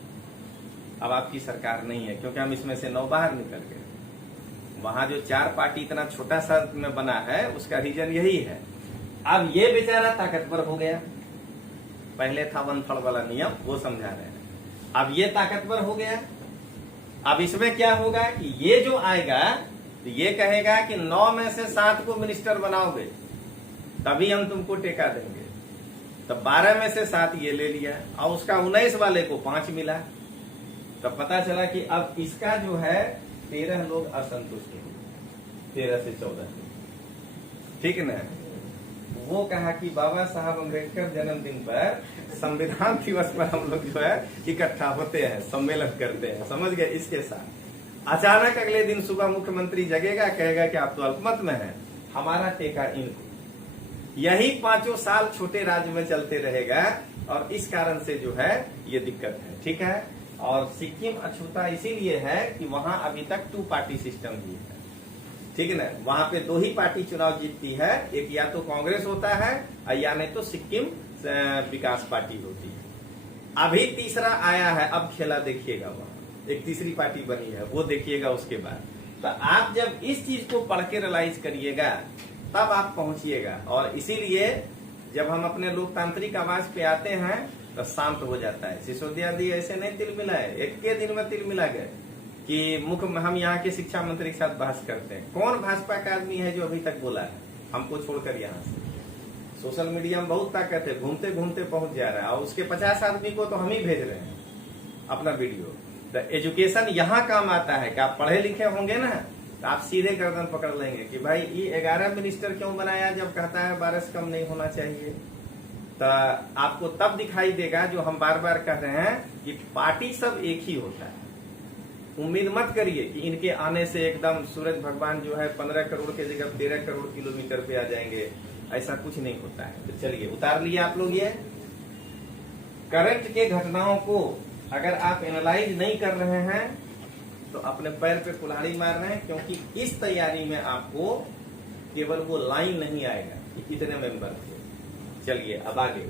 अब आपकी सरकार नहीं है, क्योंकि हम इसमें से 9 बाहर निकल गए। वहां जो 4 पार्टी इतना छोटा सा में बना है उसका रीजन यही है। अब ये बेचारा ताकतवर हो गया, पहले था 1/3 वाला नियम, वो समझा रहे हैं, अब ये ताकतवर हो गया। अब इसमें क्या होगा कि ये जो आएगा तो ये कहेगा कि 9 में से 7 को मिनिस्टर बनाओगे तभी हम तुमको टेका देंगे। तो 12 में से 7 ये ले लिया और उसका 19 वाले को 5 मिला, तो पता चला कि अब इसका जो है 13 लोग असंतुष्ट हुए, 13 से 14। ठीक है ना। वो कहा कि बाबा साहब अम्बेडकर जन्मदिन पर, संविधान दिवस पर हम लोग जो है इकट्ठा होते हैं, सम्मेलन करते हैं, समझ गए। इसके साथ अचानक अगले दिन सुबह मुख्यमंत्री जगेगा, कहेगा कि आप तो अल्पमत में हैं, हमारा टेका इनको। यही 5 साल छोटे राज्य में चलते रहेगा और इस कारण से जो है ये दिक्कत है। ठीक है, और सिक्किम अछूता इसीलिए है कि वहां अभी तक 2 पार्टी सिस्टम ही है। ठीक है ना, वहां पे 2 ही पार्टी चुनाव जीतती है, एक या तो कांग्रेस होता है या नहीं तो सिक्किम विकास पार्टी होती है। अभी तीसरा आया है, अब खेला देखिएगा, वहां एक तीसरी पार्टी बनी है, वो देखिएगा उसके बाद। तो आप जब इस चीज को पढ़ के रियलाइज करिएगा तब आप पहुंचिएगा। और इसीलिए जब हम अपने लोकतांत्रिक आवाज पे आते हैं तो शांत हो जाता है। सिसोदिया दी ऐसे नहीं तिल मिलाए, एक के दिन में तिल मिला गए कि हम यहाँ के शिक्षा मंत्री के साथ बहस करते हैं। कौन भाजपा का आदमी है जो अभी तक बोला है हमको छोड़कर? यहाँ से सोशल मीडिया में बहुत ताकत है, घूमते घूमते पहुंच जा रहा है, और उसके 50 आदमी को तो हम ही भेज रहे हैं अपना वीडियो। तो एजुकेशन यहाँ काम आता है कि आप पढ़े लिखे होंगे ना, तो आप सीधे गर्दन पकड़ लेंगे कि भाई ये 11 मिनिस्टर क्यों बनाया जब कहता है 12 से कम नहीं होना चाहिए। तो आपको तब दिखाई देगा जो हम बार बार कह रहे हैं कि पार्टी सब एक ही होता है। उम्मीद मत करिए कि इनके आने से एकदम सूरज भगवान जो है 15 करोड़ के जगह 13 करोड़ किलोमीटर पे आ जाएंगे, ऐसा कुछ नहीं होता है। तो चलिए उतार लिए आप लोग। ये करंट के घटनाओं को अगर आप एनालाइज नहीं कर रहे हैं तो अपने पैर पे कुल्हाड़ी मार रहे हैं, क्योंकि इस तैयारी में आपको केवल वो लाइन नहीं आएगा कि कितने मेंबर थे। चलिए अब आगे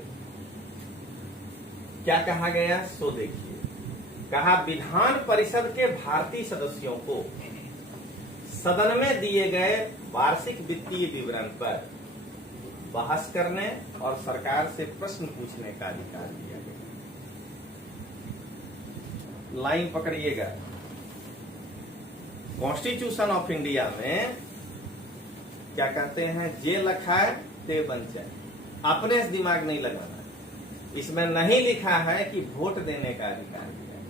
क्या कहा गया सो देखिए। कहा विधान परिषद के भारतीय सदस्यों को सदन में दिए गए वार्षिक वित्तीय विवरण पर बहस करने और सरकार से प्रश्न पूछने का अधिकार दिया गया। लाइन पकड़िएगा। कॉन्स्टिट्यूशन ऑफ इंडिया में क्या कहते हैं, जे लिखा है ते बंचा, अपने से दिमाग नहीं लगाना। इसमें नहीं लिखा है कि वोट देने का अधिकार दिया है,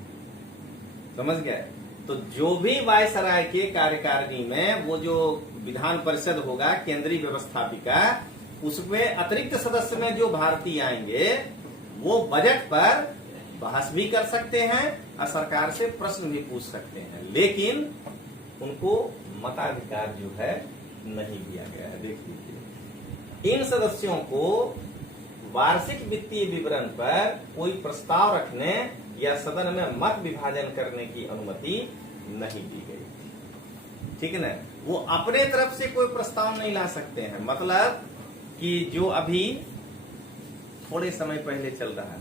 समझ गए। तो जो भी वायसराय के कार्यकारिणी में वो जो विधान परिषद होगा केंद्रीय व्यवस्थापिका, उसमें अतिरिक्त सदस्य में जो भारतीय आएंगे वो बजट पर बहस भी कर सकते हैं और सरकार से प्रश्न भी पूछ सकते हैं, लेकिन उनको मताधिकार जो है नहीं दिया गया है। देख लीजिए, इन सदस्यों को वार्षिक वित्तीय विवरण पर कोई प्रस्ताव रखने या सदन में मत विभाजन करने की अनुमति नहीं दी गई, ठीक है ना। वो अपने तरफ से कोई प्रस्ताव नहीं ला सकते हैं। मतलब कि जो अभी थोड़े समय पहले चल रहा है,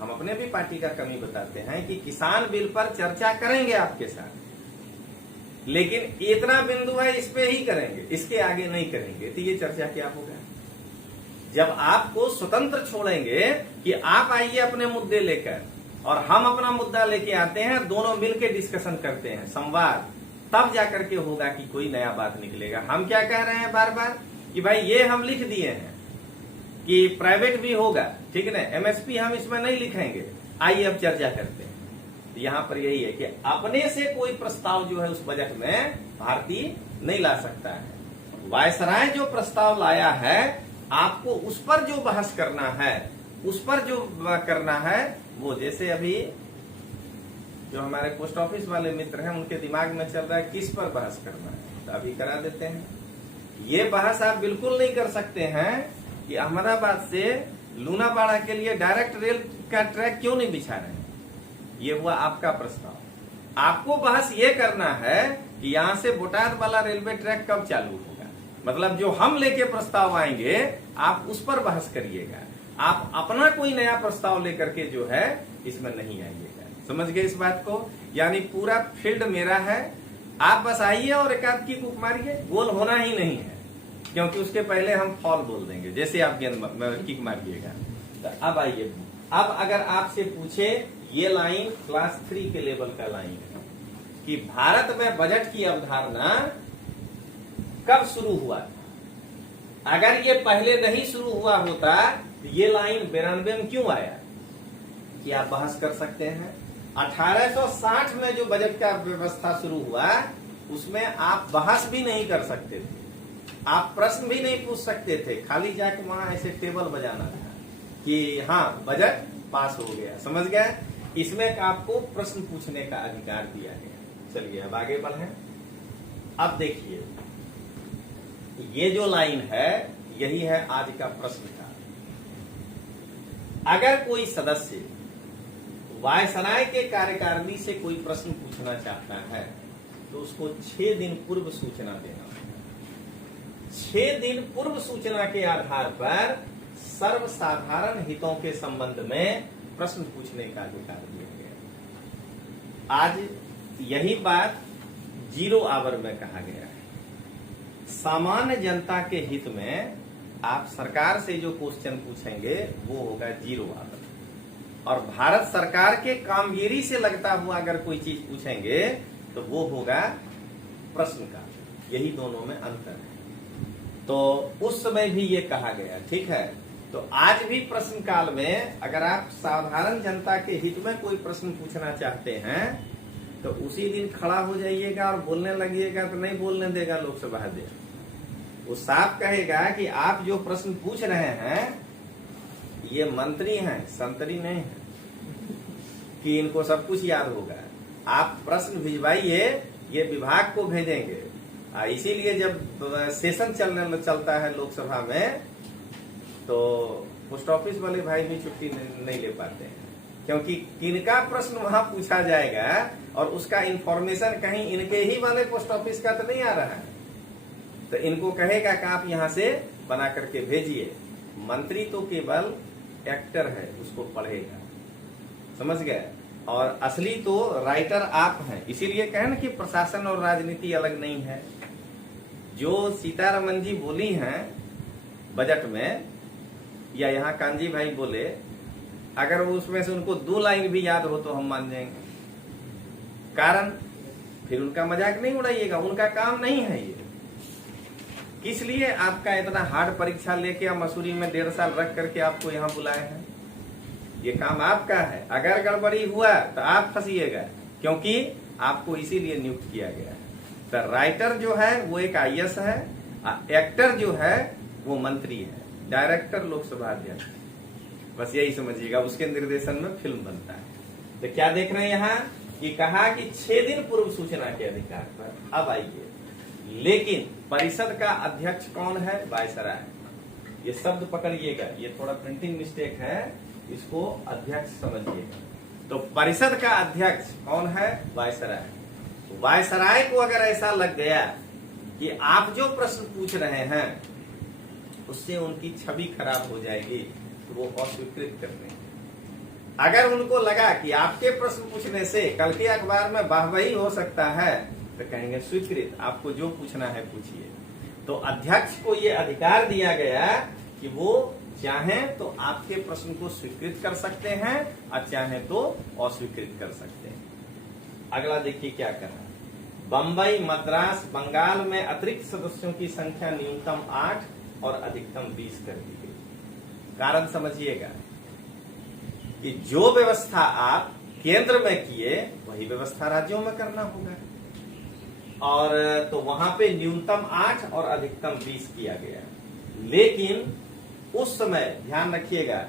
हम अपने भी पार्टी का कमी बताते हैं कि किसान बिल पर चर्चा करेंगे आपके साथ, लेकिन इतना बिंदु है इस पे ही करेंगे, इसके आगे नहीं करेंगे। तो ये चर्चा क्या होगा? जब आपको स्वतंत्र छोड़ेंगे कि आप आइए अपने मुद्दे लेकर और हम अपना मुद्दा लेके आते हैं, दोनों मिलकर डिस्कशन करते हैं, संवाद, तब जाकर के होगा कि कोई नया बात निकलेगा। हम क्या कह रहे हैं बार बार कि भाई ये हम लिख दिए हैं कि प्राइवेट भी होगा, ठीक है ना, एमएसपी हम इसमें नहीं लिखेंगे, आइए अब चर्चा करते हैं। यहाँ पर यही है कि अपने से कोई प्रस्ताव जो है उस बजट में भारतीय नहीं ला सकता है। वायसराय जो प्रस्ताव लाया है, आपको उस पर जो बहस करना है, उस पर जो करना है, वो जैसे अभी जो हमारे पोस्ट ऑफिस वाले मित्र हैं उनके दिमाग में चल रहा है किस पर बहस करना है, तो अभी करा देते हैं। ये बहस आप बिल्कुल नहीं कर सकते हैं कि अहमदाबाद से लूनावाड़ा के लिए डायरेक्ट रेल का ट्रैक क्यों नहीं बिछा रहे हैं। ये हुआ आपका प्रस्ताव। आपको बहस ये करना है कि यहाँ से बोटाद वाला रेलवे ट्रैक कब चालू होगा। मतलब जो हम लेके प्रस्ताव आएंगे आप उस पर बहस करिएगा, आप अपना कोई नया प्रस्ताव लेकर के जो है इसमें नहीं आइएगा। समझ गए इस बात को? यानी पूरा फील्ड मेरा है, आप बस आइए और एक आध किक मारिए, गोल होना ही नहीं है, क्योंकि उसके पहले हम फॉल बोल देंगे जैसे आप गेंद किक मारिएगा। तो अब आइए, अब अगर आपसे पूछे, ये लाइन क्लास 3 के लेवल का लाइन है कि भारत में बजट की अवधारणा कब शुरू हुआ था। अगर ये पहले नहीं शुरू हुआ होता तो ये लाइन 92 में क्यों आया, कि आप बहस कर सकते हैं। 1860 में जो बजट का व्यवस्था शुरू हुआ उसमें आप बहस भी नहीं कर सकते थे, आप प्रश्न भी नहीं पूछ सकते थे, खाली जाके वहां ऐसे टेबल बजाना था कि हाँ बजट पास हो गया। समझ गए? इसमें आपको प्रश्न पूछने का अधिकार दिया गया। चलिए अब आगे बढ़े। अब देखिए, ये जो लाइन है यही है आज का प्रश्न का। अगर कोई सदस्य वायसराय के कार्यकारिणी से कोई प्रश्न पूछना चाहता है तो उसको 6 दिन पूर्व सूचना देना होगा। 6 दिन पूर्व सूचना के आधार पर सर्वसाधारण हितों के संबंध में प्रश्न पूछने का अधिकार दिया गया। आज यही बात 0 आवर में कहा गया है। सामान्य जनता के हित में आप सरकार से जो क्वेश्चन पूछेंगे वो होगा 0 आवर, और भारत सरकार के कामगिरी से लगता हुआ अगर कोई चीज पूछेंगे तो वो होगा प्रश्न का। यही दोनों में अंतर है। तो उस समय भी ये कहा गया, ठीक है। तो आज भी प्रश्न काल में अगर आप साधारण जनता के हित में कोई प्रश्न पूछना चाहते हैं तो उसी दिन खड़ा हो जाइएगा और बोलने लगिएगा तो नहीं बोलने देगा लोकसभा अध्यक्ष। वो साफ कहेगा कि आप जो प्रश्न पूछ रहे हैं ये मंत्री हैं, संतरी नहीं है कि इनको सब कुछ याद होगा। आप प्रश्न भिजवाइए, ये विभाग को भेजेंगे। इसीलिए जब सेशन चलता है लोकसभा में तो पोस्ट ऑफिस वाले भाई भी छुट्टी नहीं ले पाते हैं, क्योंकि किनका प्रश्न वहां पूछा जाएगा और उसका इंफॉर्मेशन कहीं इनके ही वाले पोस्ट ऑफिस का तो नहीं आ रहा है। तो इनको कहेगा कि आप यहां से बना करके भेजिए। मंत्री तो केवल एक्टर है, उसको पढ़ेगा। समझ गए? और असली तो राइटर आप हैं। इसीलिए कहें ना कि प्रशासन और राजनीति अलग नहीं है। जो सीतारमन जी बोली हैं बजट में, या यहाँ कांजी भाई बोले, अगर वो उसमें से उनको 2 लाइन भी याद हो तो हम मान जाएंगे। कारण फिर उनका मजाक नहीं उड़ाइएगा, उनका काम नहीं है ये। किस लिए आपका इतना हार्ड परीक्षा लेके आप मसूरी में 1.5 साल रख करके आपको यहाँ बुलाए हैं? ये काम आपका है। अगर गड़बड़ी हुआ तो आप फंसिएगा, क्योंकि आपको इसीलिए नियुक्त किया गया है। तो राइटर जो है वो एक आईएएस है, एक्टर जो है वो मंत्री है, डायरेक्टर लोकसभा अध्यक्ष। बस यही समझिएगा, उसके निर्देशन में फिल्म बनता है। तो क्या देख रहे हैं यहाँ कि कहा कि 6 दिन पूर्व सूचना के अधिकार पर अब आइए, लेकिन परिषद का अध्यक्ष कौन है? वायसराय। ये शब्द पकड़िएगा, ये थोड़ा प्रिंटिंग मिस्टेक है, इसको अध्यक्ष समझिएगा। तो परिषद का अध्यक्ष कौन है? वायसराय। वायसराय को अगर ऐसा लग गया कि आप जो प्रश्न पूछ रहे हैं उससे उनकी छवि खराब हो जाएगी, तो वो अस्वीकृत कर देंगे। अगर उनको लगा कि आपके प्रश्न पूछने से कल के अखबार में वाहवाही हो सकता है, तो कहेंगे स्वीकृत, आपको जो पूछना है पूछिए। तो अध्यक्ष को ये अधिकार दिया गया कि वो चाहें तो आपके प्रश्न को स्वीकृत कर सकते हैं और चाहें तो अस्वीकृत कर सकते हैं। अगला देखिए क्या कहा। बंबई, मद्रास, बंगाल में अतिरिक्त सदस्यों की संख्या न्यूनतम 8 और अधिकतम 20 कर दी गई। कारण समझिएगा कि जो व्यवस्था आप केंद्र में किए वही व्यवस्था राज्यों में करना होगा, और तो वहां पे न्यूनतम 8 और अधिकतम 20 किया गया। लेकिन उस समय ध्यान रखिएगा,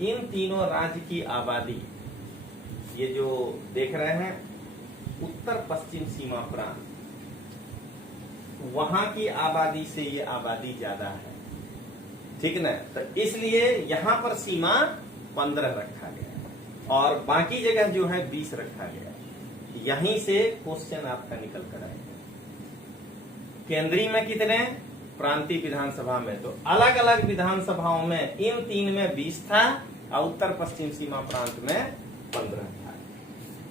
इन तीनों राज्य की आबादी, ये जो देख रहे हैं उत्तर पश्चिम सीमा प्रांत, वहां की आबादी से ये आबादी ज्यादा है, ठीक ना। तो इसलिए यहां पर सीमा 15 रखा गया और बाकी जगह जो है 20 रखा गया। यहीं से क्वेश्चन आपका निकल कर आएगा। केंद्रीय में कितने? प्रांतीय विधानसभा में तो अलग अलग विधानसभाओं में इन 3 में 20 था और उत्तर पश्चिम सीमा प्रांत में 15 था।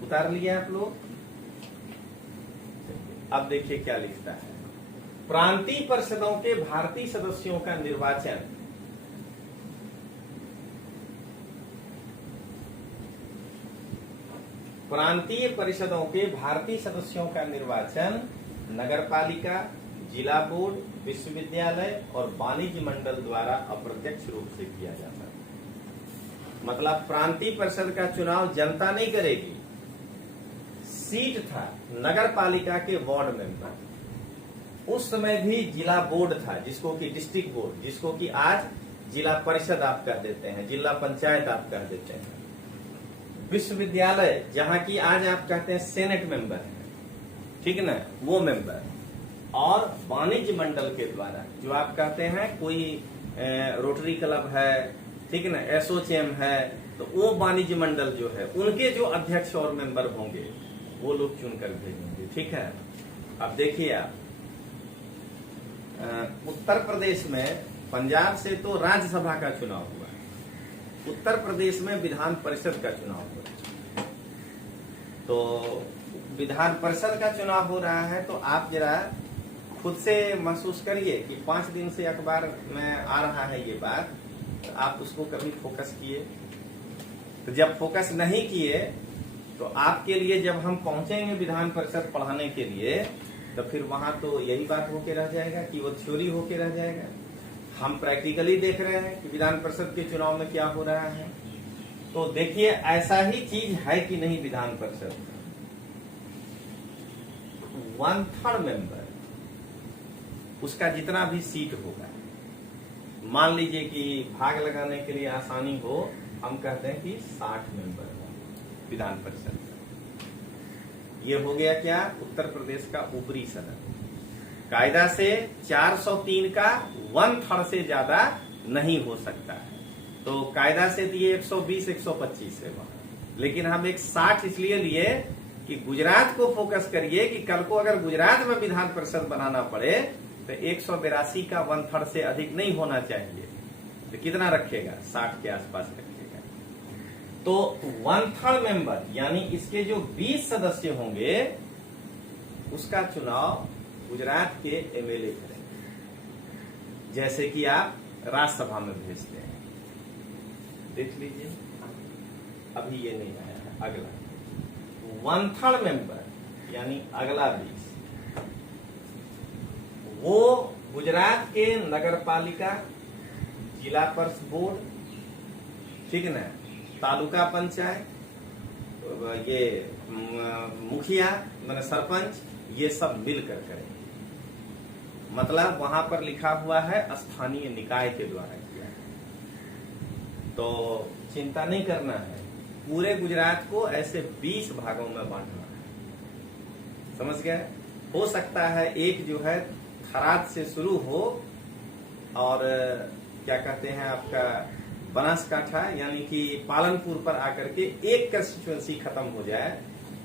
उतार लिए आप लोग। अब देखिए क्या लिखता है। प्रांतीय परिषदों के भारतीय सदस्यों का निर्वाचन प्रांतीय परिषदों के भारतीय सदस्यों का निर्वाचन नगरपालिका, जिला बोर्ड, विश्वविद्यालय और वाणिज्य मंडल द्वारा अप्रत्यक्ष रूप से किया जाता है। मतलब प्रांतीय परिषद का चुनाव जनता नहीं करेगी। सीट था नगरपालिका के वार्ड मेंबर, उस समय भी जिला बोर्ड था जिसको कि डिस्ट्रिक्ट बोर्ड, जिसको कि आज जिला परिषद आप कह देते हैं, जिला पंचायत आप कह देते हैं। विश्वविद्यालय जहां की आज आप कहते हैं सेनेट मेंबर है, ठीक ना, वो मेंबर। और वाणिज्य मंडल के द्वारा जो आप कहते हैं कोई रोटरी क्लब है, ठीक ना, एसोचैम है, तो वो वाणिज्य मंडल जो है उनके जो अध्यक्ष और मेंबर होंगे वो लोग चुनकर भेजेंगे, ठीक है। अब देखिए आप उत्तर प्रदेश में, पंजाब से तो राज्यसभा का चुनाव हुआ, उत्तर प्रदेश में विधान परिषद का चुनाव हुआ। तो विधान परिषद का चुनाव हो रहा है, तो आप जरा खुद से महसूस करिए कि 5 दिन से अखबार में आ रहा है ये बात, तो आप उसको कभी फोकस किए? तो जब फोकस नहीं किए तो आपके लिए जब हम पहुंचेंगे विधान परिषद पढ़ाने के लिए, तो फिर वहां तो यही बात होके रह जाएगा कि वो थ्योरी होके रह जाएगा। हम प्रैक्टिकली देख रहे हैं कि विधान परिषद के चुनाव में क्या हो रहा है। तो देखिए ऐसा ही चीज है कि नहीं। विधान परिषद 1/3 मेंबर, उसका जितना भी सीट होगा, मान लीजिए कि भाग लगाने के लिए आसानी हो, हम कहते हैं कि 60 मेंबर हो विधान परिषद का। ये हो गया क्या? उत्तर प्रदेश का ऊपरी सदन। कायदा से 403 का 1/3 से ज्यादा नहीं हो सकता है। तो कायदा से ये 120-125 है वहां, लेकिन हम एक 60 इसलिए लिए कि गुजरात को फोकस करिए कि कल को अगर गुजरात में विधान परिषद बनाना पड़े तो 182 का 1/3 से अधिक नहीं होना चाहिए। तो कितना रखेगा? 60 के आसपास रखेगा। तो 1/3 मेंबर यानी इसके जो 20 सदस्य होंगे उसका चुनाव गुजरात के एमएलए करेंगे, जैसे कि आप राज्यसभा में भेजते हैं। देख लीजिए, अभी ये नहीं आया है। अगला 1/3 मेंबर यानी अगला 20, वो गुजरात के नगर पालिका, जिला परिषद बोर्ड, ठीक है ना, तालुका पंचायत, ये मुखिया माने सरपंच, ये सब मिलकर करेंगे। मतलब वहां पर लिखा हुआ है स्थानीय निकाय के द्वारा किया है। तो चिंता नहीं करना है, पूरे गुजरात को ऐसे 20 भागों में बांटना है, समझ गए। हो सकता है एक जो है थराद से शुरू हो और क्या कहते हैं आपका बनासकाठा यानी कि पालनपुर पर आकर के एक कंस्टिट्यूएंसी खत्म हो जाए,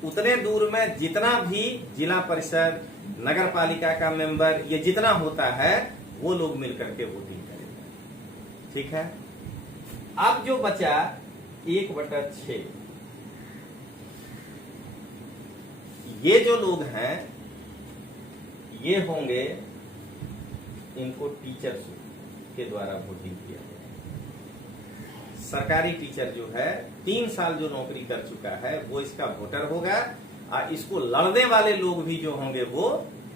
उतने दूर में जितना भी जिला परिषद, नगर पालिका का मेंबर, ये जितना होता है वो लोग मिलकर के वोटिंग करेंगे, ठीक है। अब जो बचा 1/6, ये जो लोग हैं ये होंगे, इनको टीचर्स के द्वारा वोटिंग किया जाएगा। सरकारी टीचर जो है 3 साल जो नौकरी कर चुका है वो इसका वोटर होगा, और इसको लड़ने वाले लोग भी जो होंगे वो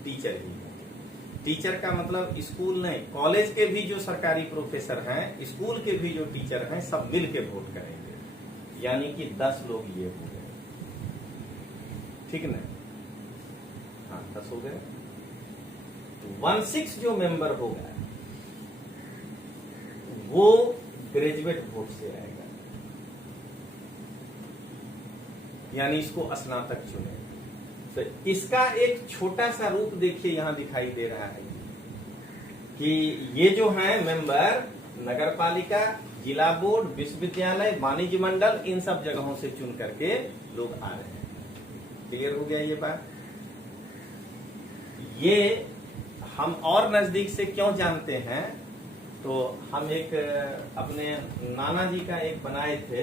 टीचर ही होंगे। टीचर का मतलब स्कूल नहीं, कॉलेज के भी जो सरकारी प्रोफेसर हैं, स्कूल के भी जो टीचर हैं, सब मिल के वोट करेंगे, यानी कि 10 लोग ये हो गए, ठीक ना। हाँ 10 हो गए। 1/6 जो मेंबर होगा वो ग्रेजुएट वोट से आएगा, यानी इसको स्नातक चुने। तो इसका एक छोटा सा रूप देखिए यहां दिखाई दे रहा है कि ये जो है मेंबर नगर पालिका, जिला बोर्ड, विश्वविद्यालय, वाणिज्य मंडल, इन सब जगहों से चुन करके लोग आ रहे हैं। क्लियर हो गया ये बात। ये हम और नजदीक से क्यों जानते हैं, तो हम एक अपने नाना जी का एक बनाए थे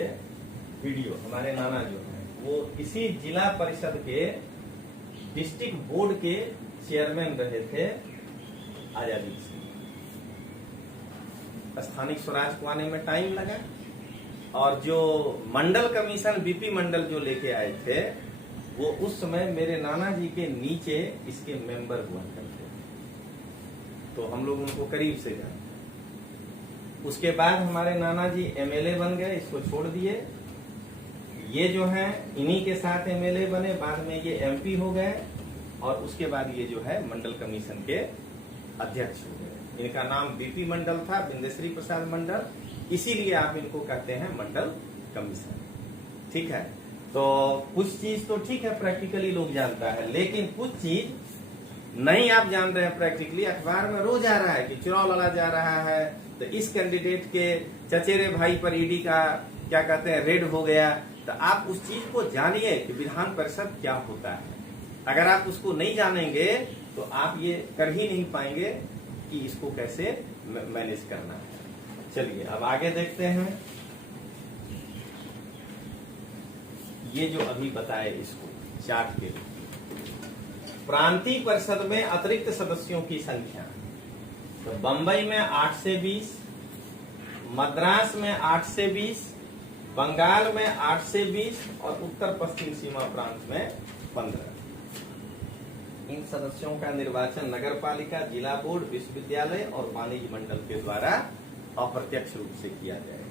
वीडियो। हमारे नाना जो है वो इसी जिला परिषद के डिस्ट्रिक्ट बोर्ड के चेयरमैन रहे थे आजादी से। स्थानिक स्वराज को आने में टाइम लगा, और जो मंडल कमीशन बीपी मंडल जो लेके आए थे वो उस समय मेरे नाना जी के नीचे इसके मेंबर हुआ करते, तो हम लोग उनको करीब से जानते। उसके बाद हमारे नाना जी एमएलए बन गए, इसको छोड़ दिए। ये जो है इन्हीं के साथ एमएलए बने, बाद में ये एमपी हो गए, और उसके बाद ये जो है मंडल कमीशन के अध्यक्ष हो गए। इनका नाम बीपी मंडल था, बिंदेश्वरी प्रसाद मंडल, इसीलिए आप इनको कहते हैं मंडल कमीशन, ठीक है। तो कुछ चीज तो ठीक है प्रैक्टिकली लोग जानता है, लेकिन कुछ चीज नहीं आप जान रहे हैं प्रैक्टिकली। अखबार में रोज आ रहा है कि चुनाव लड़ा जा रहा है, तो इस कैंडिडेट के चचेरे भाई पर ईडी का क्या कहते हैं रेड हो गया। तो आप उस चीज को जानिए कि विधान परिषद क्या होता है। अगर आप उसको नहीं जानेंगे तो आप ये कर ही नहीं पाएंगे कि इसको कैसे मैनेज करना है। चलिए अब आगे देखते हैं। ये जो अभी बताए इसको चार्ट के लिए, प्रांतीय परिषद में अतिरिक्त सदस्यों की संख्या, तो बंबई में 8 से 20, मद्रास में 8 से 20, बंगाल में 8 से 20 और उत्तर पश्चिम सीमा प्रांत में 15। इन सदस्यों का निर्वाचन नगर पालिका, जिला बोर्ड, विश्वविद्यालय और वाणिज्य मंडल के द्वारा अप्रत्यक्ष रूप से किया जाएगा।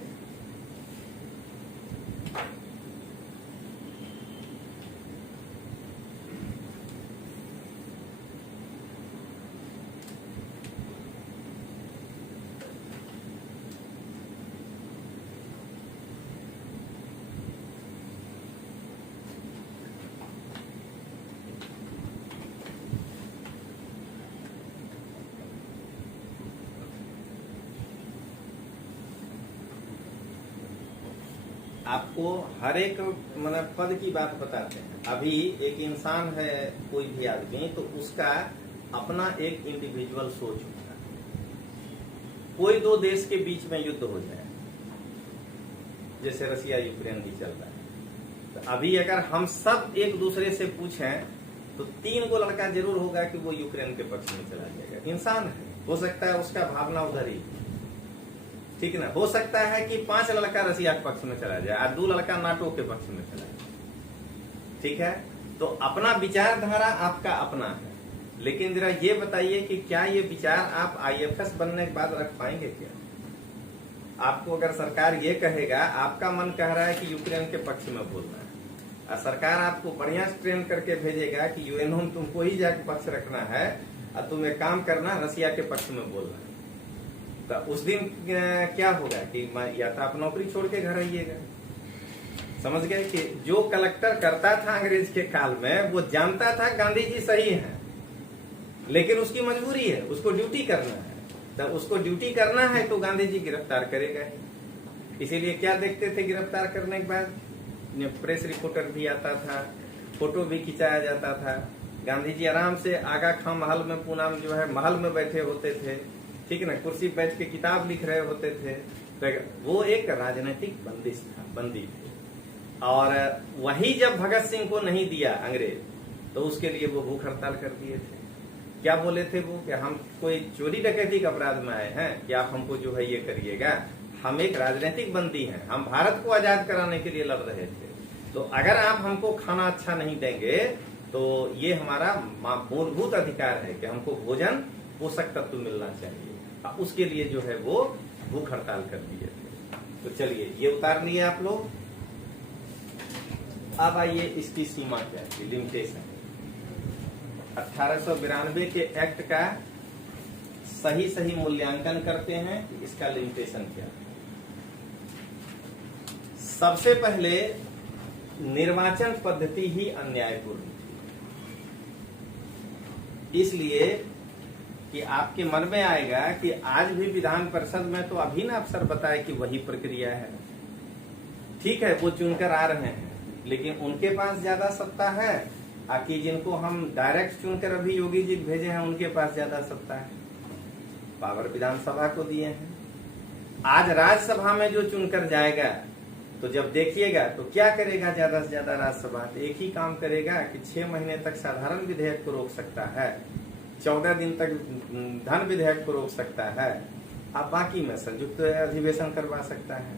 आपको हर एक मतलब पद की बात बताते हैं। अभी एक इंसान है, कोई भी आदमी, तो उसका अपना एक इंडिविजुअल सोच होता है। कोई दो देश के बीच में युद्ध हो जाए, जैसे रसिया यूक्रेन भी चल रहा है, तो अभी अगर हम सब एक दूसरे से पूछें तो 3 को लड़का जरूर होगा कि वो यूक्रेन के पक्ष में चला जाएगा। इंसान है, हो सकता है उसका भावना उधर ही, ठीक है ना। हो सकता है कि 5 लड़का रसिया के पक्ष में चला जाए और 2 लड़का नाटो के पक्ष में चला जाए, ठीक है। तो अपना विचारधारा आपका अपना है, लेकिन जरा ये बताइए कि क्या ये विचार आप आईएफएस बनने के बाद रख पाएंगे क्या? आपको अगर सरकार ये कहेगा, आपका मन कह रहा है कि यूक्रेन के पक्ष में बोलना है, और सरकार आपको बढ़िया से ट्रेन करके भेजेगा कि यूएनओ में तुमको ही जाके पक्ष रखना है और तुम एक काम करना, रसिया के पक्ष में बोलना है, तो उस दिन क्या होगा कि या तो आप नौकरी छोड़ के घर आइएगा। समझ गए कि जो कलेक्टर करता था अंग्रेज के काल में, वो जानता था गांधी जी सही है, लेकिन उसकी मजबूरी है, उसको ड्यूटी करना है। तो उसको ड्यूटी करना है तो गांधी जी गिरफ्तार करेगा ही। इसीलिए क्या देखते थे गिरफ्तार करने के बाद? प्रेस रिपोर्टर भी आता था, फोटो भी खिंचाया जाता था। गांधी जी आराम से आगा खां महल में, पूना में जो है महल में बैठे होते थे, ठीक है ना, कुर्सी पे बैठ के किताब लिख रहे होते थे। तो वो एक राजनीतिक बंदिश था, बंदी थे। और वही जब भगत सिंह को नहीं दिया अंग्रेज, तो उसके लिए वो भूख हड़ताल कर दिए थे। क्या बोले थे वो कि हम कोई चोरी डकैती के अपराध में आए हैं कि आप हमको जो है ये करिएगा, हम एक राजनीतिक बंदी हैं, हम भारत को आजाद कराने के लिए लड़ रहे थे, तो अगर आप हमको खाना अच्छा नहीं देंगे तो ये हमारा मूलभूत अधिकार है कि हमको भोजन पोषक तत्व मिलना चाहिए। उसके लिए जो है वो भूख हड़ताल कर दिए थे। तो चलिए ये उतार लिए आप लोग। अब आइए इसकी सीमा क्या है, लिमिटेशन। 1892 के एक्ट का सही मूल्यांकन करते हैं कि इसका लिमिटेशन क्या है। सबसे पहले निर्वाचन पद्धति ही अन्यायपूर्ण थी, इसलिए कि आपके मन में आएगा कि आज भी विधान परिषद में तो अभी ना अफसर बताए कि वही प्रक्रिया है। ठीक है, वो चुनकर आ रहे हैं, लेकिन उनके पास ज्यादा सत्ता है, कि जिनको हम डायरेक्ट चुनकर अभी योगी जी भेजे हैं उनके पास ज्यादा सत्ता है। पावर विधानसभा को दिए हैं। आज राज्यसभा में जो चुनकर जाएगा, तो जब देखिएगा तो क्या करेगा ज्यादा से ज्यादा राज्यसभा? तो एक ही काम करेगा कि 6 महीने तक साधारण विधेयक को रोक सकता है, 14 दिन तक धन विधेयक को रोक सकता है, अब बाकी में संयुक्त अधिवेशन करवा सकता है।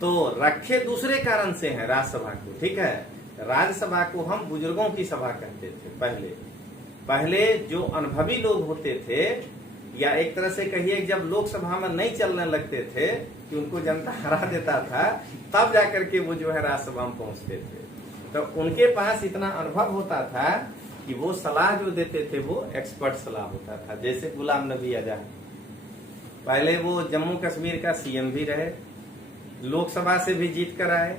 तो रखे दूसरे कारण से है राज्यसभा को, ठीक है। राज्यसभा को हम बुजुर्गों की सभा कहते थे पहले जो अनुभवी लोग होते थे, या एक तरह से कहिए जब लोकसभा में नहीं चलने लगते थे कि उनको जनता हरा देता था, तब जाकर के वो जो है राज्यसभा में पहुंचते थे। तो उनके पास इतना अनुभव होता था कि वो सलाह जो देते थे वो एक्सपर्ट सलाह होता था। जैसे गुलाम नबी आजाद, पहले वो जम्मू कश्मीर का सीएम भी रहे, लोकसभा से भी जीत कर आए,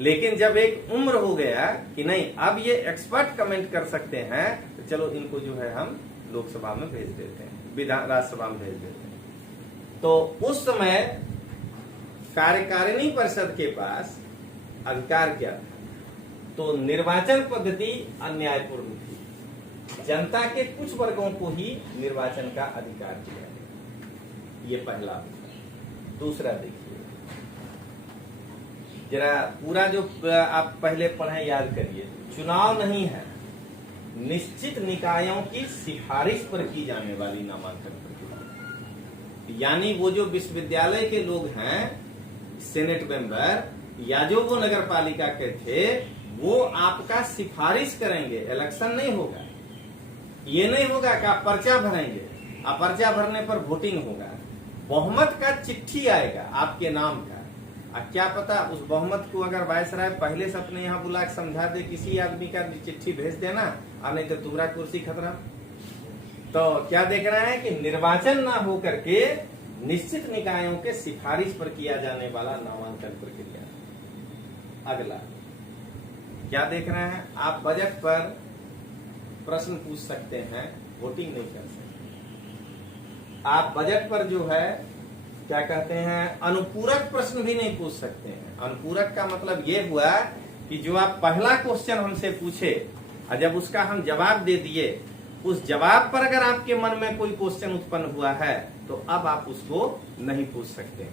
लेकिन जब एक उम्र हो गया कि नहीं अब ये एक्सपर्ट कमेंट कर सकते हैं, तो चलो इनको जो है हम लोकसभा में भेज देते हैं, राज्यसभा में भेज देते हैं। तो उस समय कार्यकारिणी परिषद के पास अधिकार क्या था? तो निर्वाचन पद्धति अन्यायपूर्ण थी, जनता के कुछ वर्गों को ही निर्वाचन का अधिकार दिया गया। ये पहला। दूसरा देखिए जरा पूरा जो आप पहले पढ़े याद करिए, चुनाव नहीं है, निश्चित निकायों की सिफारिश पर की जाने वाली नामांकन प्रक्रिया। यानी वो जो विश्वविद्यालय के लोग हैं, सेनेट मेंबर या जो वो नगर पालिका के थे, वो आपका सिफारिश करेंगे, इलेक्शन नहीं होगा। ये नहीं होगा कि आप पर्चा भरेंगे, आप पर्चा भरने पर वोटिंग होगा, बहुमत का चिट्ठी आएगा आपके नाम का। क्या पता उस बहुमत को अगर वायसराय पहले से अपने यहाँ बुला के समझा दे, किसी आदमी का चिट्ठी भेज देना, और नहीं तो तुम्हारा कुर्सी खतरा। तो क्या देख रहे हैं कि निर्वाचन ना हो करके निश्चित निकायों के सिफारिश पर किया जाने वाला नामांकन प्रक्रिया। अगला क्या देख रहे हैं आप? बजट पर प्रश्न पूछ सकते हैं, वोटिंग नहीं कर सकते। आप बजट पर जो है क्या कहते हैं, अनुपूरक प्रश्न भी नहीं पूछ सकते हैं। अनुपूरक का मतलब ये हुआ कि जो आप पहला क्वेश्चन हमसे पूछे और जब उसका हम जवाब दे दिए, उस जवाब पर अगर आपके मन में कोई क्वेश्चन उत्पन्न हुआ है तो अब आप उसको नहीं पूछ सकते।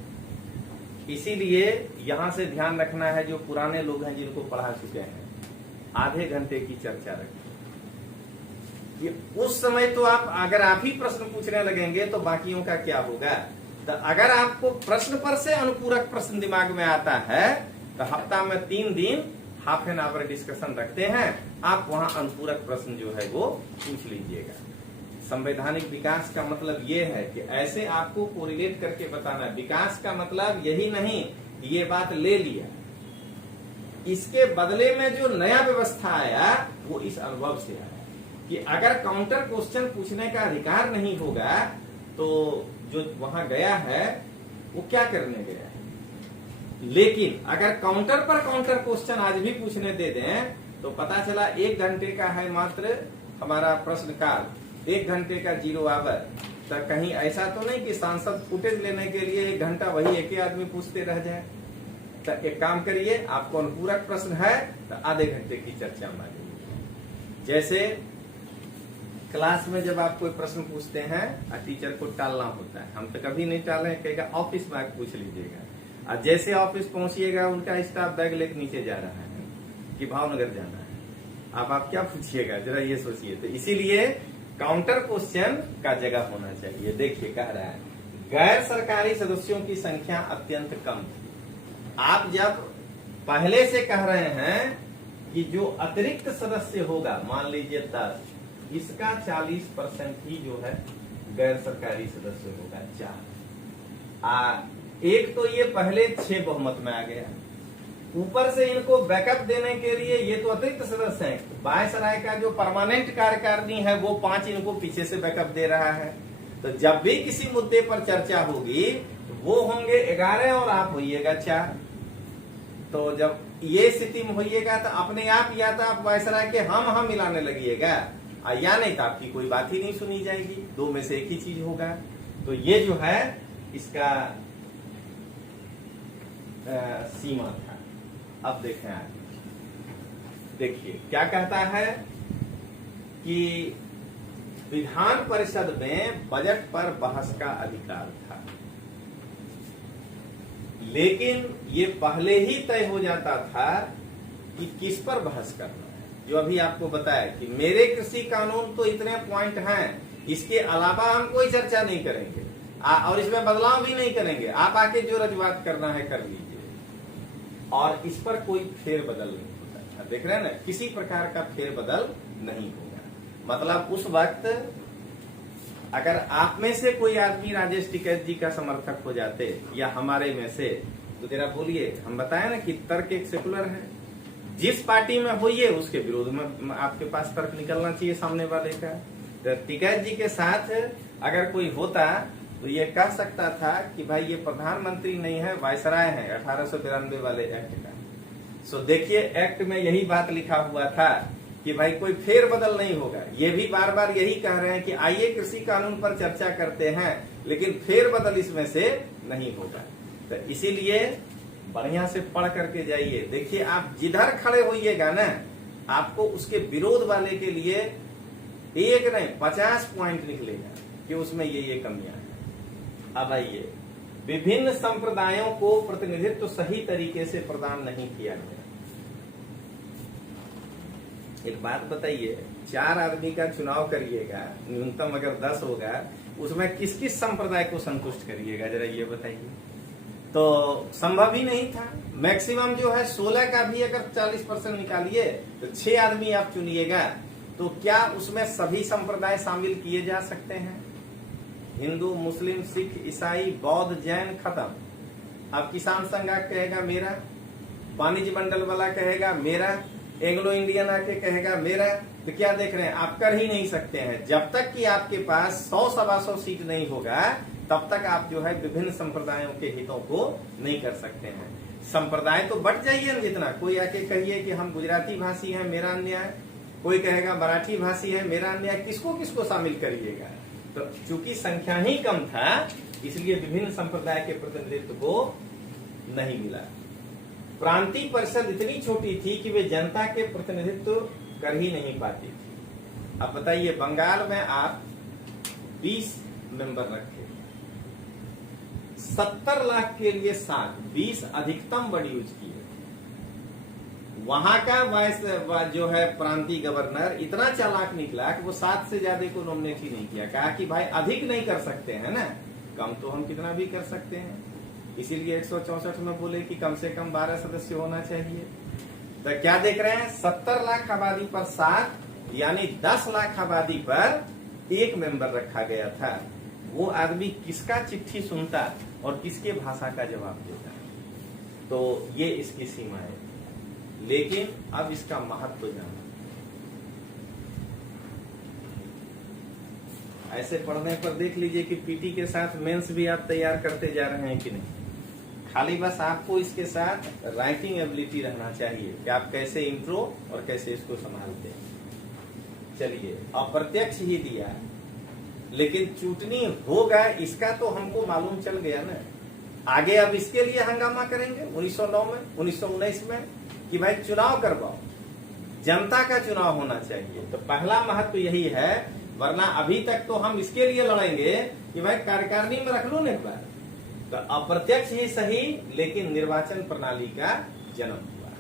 इसीलिए यहां से ध्यान रखना है, जो पुराने लोग हैं जिनको पढ़ा चुके हैं, आधे घंटे की चर्चा रखें। उस समय तो आप अगर आप ही प्रश्न पूछने लगेंगे तो बाकियों का क्या होगा? तो अगर आपको प्रश्न पर से अनुपूरक प्रश्न दिमाग में आता है तो हफ्ता में 3 दिन हाफ एन आवर डिस्कशन रखते हैं, आप वहां अनुपूरक प्रश्न जो है वो पूछ लीजिएगा। संवैधानिक विकास का मतलब ये है कि ऐसे आपको कोरिलेट करके बताना। विकास का मतलब यही नहीं ये बात ले लिया, इसके बदले में जो नया व्यवस्था आया वो इस अनुभव से आया कि अगर काउंटर क्वेश्चन पूछने का अधिकार नहीं होगा तो जो वहां गया है वो क्या करने गया है। लेकिन अगर काउंटर पर काउंटर क्वेश्चन आज भी पूछने दे दें तो पता चला 1 घंटे का है मात्र हमारा प्रश्न काल, 1 घंटे का 0 आवर। तो कहीं ऐसा तो नहीं कि सांसद फुटेज लेने के लिए 1 घंटा वही एक ही आदमी पूछते रह जाए। तो एक काम करिए, आपको अनुपूरक प्रश्न है तो आधे घंटे की चर्चा मांगिए। जैसे क्लास में जब आप कोई प्रश्न पूछते हैं और टीचर को टालना होता है, हम तो कभी नहीं टाले, कहेगा ऑफिस में आके पूछ लीजिएगा। और जैसे ऑफिस पहुंचिएगा उनका स्टाफ बैग लेके नीचे जा रहा है कि भावनगर जाना है, अब आप क्या पूछिएगा जरा ये सोचिए। तो इसीलिए काउंटर क्वेश्चन का जगह होना चाहिए। देखिए कह रहा है गैर सरकारी सदस्यों की संख्या अत्यंत कम थी। आप जब पहले से कह रहे हैं कि जो अतिरिक्त सदस्य होगा, मान लीजिए 10, इसका 40% ही जो है गैर सरकारी सदस्य होगा, 4। एक तो ये पहले 6 बहुमत में आ गया, ऊपर से इनको बैकअप देने के लिए ये तो अतिरिक्त सदस्य हैं। वायसराय का जो परमानेंट कार्यकारिणी है वो 5 इनको पीछे से बैकअप दे रहा है। तो जब भी किसी मुद्दे पर चर्चा होगी वो होंगे 11 और आप होइएगा 4। तो जब ये स्थिति में होइएगा तो अपने आप या तो आप वायसराय के हम मिलाने लगिएगा या नहीं तो आपकी कोई बात ही नहीं सुनी जाएगी, 2 में से एक ही चीज होगा। तो ये जो है इसका सीमा था। अब देखें आगे, देखिए क्या कहता है कि विधान परिषद में बजट पर बहस का अधिकार था, लेकिन ये पहले ही तय हो जाता था कि किस पर बहस करना है। जो अभी आपको बताया कि मेरे कृषि कानून तो इतने पॉइंट हैं, इसके अलावा हम कोई चर्चा नहीं करेंगे और इसमें बदलाव भी नहीं करेंगे, आप आके जो रजुआत करना है कर लीजिए। और इस पर कोई फेरबदल नहीं होता। देख रहे हैं ना, किसी प्रकार का फेरबदल नहीं होगा। मतलब उस वक्त अगर आप में से कोई आदमी राजेश टिकैत जी का समर्थक हो जाते या हमारे में से, तो जरा बोलिए, हम बताए ना कि तर्क एक सेकुलर है, जिस पार्टी में होइए उसके विरोध में आपके पास तर्क निकलना चाहिए सामने वाले का। तो टिकैत जी के साथ अगर कोई होता तो ये कह सकता था कि भाई ये प्रधानमंत्री नहीं है, वायसराय है, 1893 वाले एक्ट का। सो देखिए एक्ट में यही बात लिखा हुआ था कि भाई कोई फेरबदल नहीं होगा। ये भी बार बार यही कह रहे हैं कि आइए कृषि कानून पर चर्चा करते हैं, लेकिन फेरबदल इसमें से नहीं होगा। तो इसीलिए बढ़िया से पढ़ करके जाइए। देखिए आप जिधर खड़े होइएगा ना, आपको उसके विरोध वाले के लिए 1 नहीं 50 पॉइंट निकलेगा कि उसमें ये कमियां हैं। अब आइए, विभिन्न संप्रदायों को प्रतिनिधित्व सही तरीके से प्रदान नहीं किया गया। एक बात बताइए, 4 आदमी का चुनाव करिएगा, न्यूनतम अगर 10 होगा, उसमें किस किस संप्रदाय को संतुष्ट करिएगा जरा ये बताइए। तो संभव ही नहीं था। मैक्सिमम जो है 16 का भी अगर 40% निकालिए तो 6 आदमी आप चुनिएगा, तो क्या उसमें सभी संप्रदाय शामिल किए जा सकते हैं? हिंदू, मुस्लिम, सिख, ईसाई, बौद्ध, जैन खत्म। अब किसान संघ कहेगा मेरा, वाणिज्य मंडल वाला कहेगा मेरा, एंग्लो इंडियन आके कहेगा मेरा। तो क्या देख रहे हैं, आप कर ही नहीं सकते हैं। जब तक कि आपके पास 100-125 सीट नहीं होगा तब तक आप जो है विभिन्न संप्रदायों के हितों को नहीं कर सकते हैं। संप्रदाय तो बढ़ जाइए ना जितना, कोई आके कहिए कि हम गुजराती भाषी हैं मेरा अन्याय, कोई कहेगा मराठी भाषी है मेरा अन्याय, किसको किसको शामिल करिएगा। तो चूंकि संख्या ही कम था इसलिए विभिन्न संप्रदाय के प्रतिनिधित्व को नहीं मिला। प्रांतीय परिषद इतनी छोटी थी कि वे जनता के प्रतिनिधित्व कर ही नहीं पाती थी। अब बताइए, बंगाल में आप 20 मेंबर रखे, 70 लाख के लिए 7, 20 अधिकतम वर्ड यूज किए। वहां का वाइस जो है प्रांतीय गवर्नर इतना चालाक निकला कि वो 7 से ज्यादा को नॉमिनेट ही नहीं किया। कहा कि भाई अधिक नहीं कर सकते हैं ना, कम तो हम कितना भी कर सकते हैं। इसीलिए 164 में बोले कि कम से कम 12 सदस्य होना चाहिए। तो क्या देख रहे हैं, 70 लाख आबादी पर 7 यानी 10 लाख आबादी पर एक मेंबर रखा गया था। वो आदमी किसका चिट्ठी सुनता और किसके भाषा का जवाब देता। तो ये इसकी सीमा है। लेकिन अब इसका महत्व जाना। ऐसे पढ़ने पर देख लीजिए कि पीटी के साथ मेंस भी आप तैयार करते जा रहे हैं कि नहीं। खाली बस आपको इसके साथ राइटिंग एबिलिटी रहना चाहिए कि आप कैसे इंट्रो और कैसे इसको संभालते हैं। चलिए, अप्रत्यक्ष ही दिया, लेकिन चूटनी होगा इसका तो हमको मालूम चल गया ना। आगे अब इसके लिए हंगामा करेंगे 1909 में, 1919 में कि भाई चुनाव करवाओ, जनता का चुनाव होना चाहिए। तो पहला महत्व यही है, वरना अभी तक तो हम इसके लिए लड़ेंगे कि भाई कार्यकारिणी में रख लो ना एक बार। तो अप्रत्यक्ष ही सही, लेकिन निर्वाचन प्रणाली का जन्म हुआ।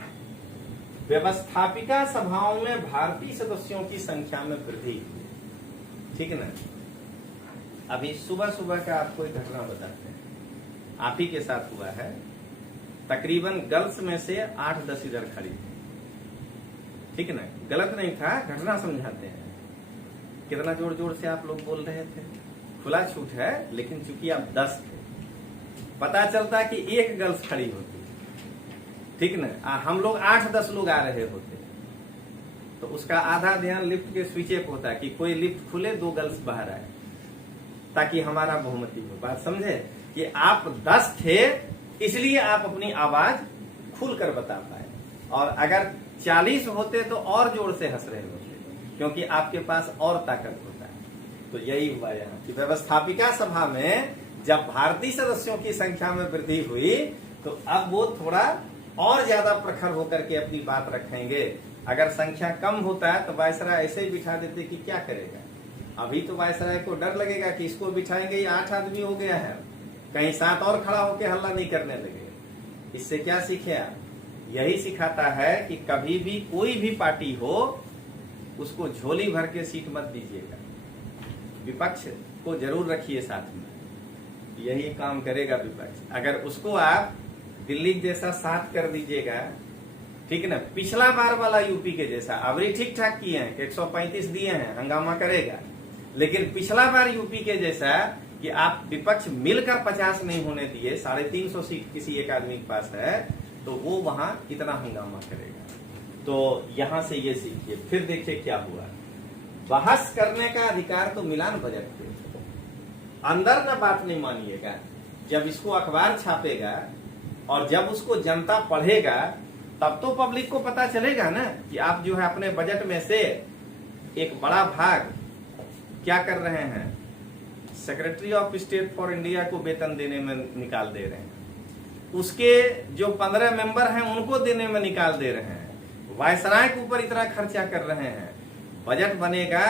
व्यवस्थापिका सभाओं में भारतीय सदस्यों की संख्या में वृद्धि हुई, ठीक है ना। अभी सुबह सुबह का आपको एक घटना बताते हैं, आप ही के साथ हुआ है। तकरीबन गर्ल्स में से 8-10 इधर खड़ी थी, ठीक है ना। गलत नहीं था, घटना समझाते हैं। कितना जोर जोर से आप लोग बोल रहे थे, खुला छूट है, लेकिन चूंकि आप 10 थे, पता चलता कि एक गर्ल्स खड़ी होती, ठीक ना। हम लोग 8-10 लोग आ रहे होते, तो उसका आधा ध्यान लिफ्ट के स्विचे पे होता है कि कोई लिफ्ट खुले, 2 गर्ल्स बाहर आए, ताकि हमारा बहुमती हो। बात समझे कि आप 10 थे, इसलिए आप अपनी आवाज खुलकर बता पाए। और अगर 40 होते तो और जोर से हंस रहे होते, क्योंकि आपके पास और ताकत होता है। तो यही हुआ यहाँ कि व्यवस्थापिका सभा में जब भारतीय सदस्यों की संख्या में वृद्धि हुई, तो अब वो थोड़ा और ज्यादा प्रखर होकर के अपनी बात रखेंगे। अगर संख्या कम होता है तो वायसराय ऐसे ही बिठा देते कि क्या करेगा। अभी तो वायसराय को डर लगेगा कि इसको बिठाएंगे, ये 8 आदमी हो गया है, कहीं 7 और खड़ा होकर हल्ला नहीं करने लगे। इससे क्या सीखे आप? यही सिखाता है कि कभी भी कोई भी पार्टी हो, उसको झोली भर के सीट मत दीजिएगा, विपक्ष को जरूर रखिए साथ में। यही काम करेगा विपक्ष। अगर उसको आप दिल्ली जैसा साथ कर दीजिएगा, ठीक है ना, पिछला बार वाला यूपी के जैसा, अभी ठीक ठाक किए हैं, 135 दिए हैं, हंगामा करेगा। लेकिन पिछला बार यूपी के जैसा कि आप विपक्ष मिलकर 50 नहीं होने दिए, 350 सीट किसी एक आदमी के पास है, तो वो वहां कितना हंगामा करेगा। तो यहां से ये सीखिए। फिर देखिए क्या हुआ। बहस करने का अधिकार तो मिला न बजट पे, अंदर न बात नहीं मानिएगा। जब इसको अखबार छापेगा और जब उसको जनता पढ़ेगा, तब तो पब्लिक को पता चलेगा ना कि आप जो है अपने बजट में से एक बड़ा भाग क्या कर रहे हैं, secretary of state for India को वेतन देने में निकाल दे रहे हैं, उसके जो 15 मेंबर हैं उनको देने में निकाल दे रहे हैं, वायसराय के ऊपर इतना खर्चा कर रहे हैं। बजट बनेगा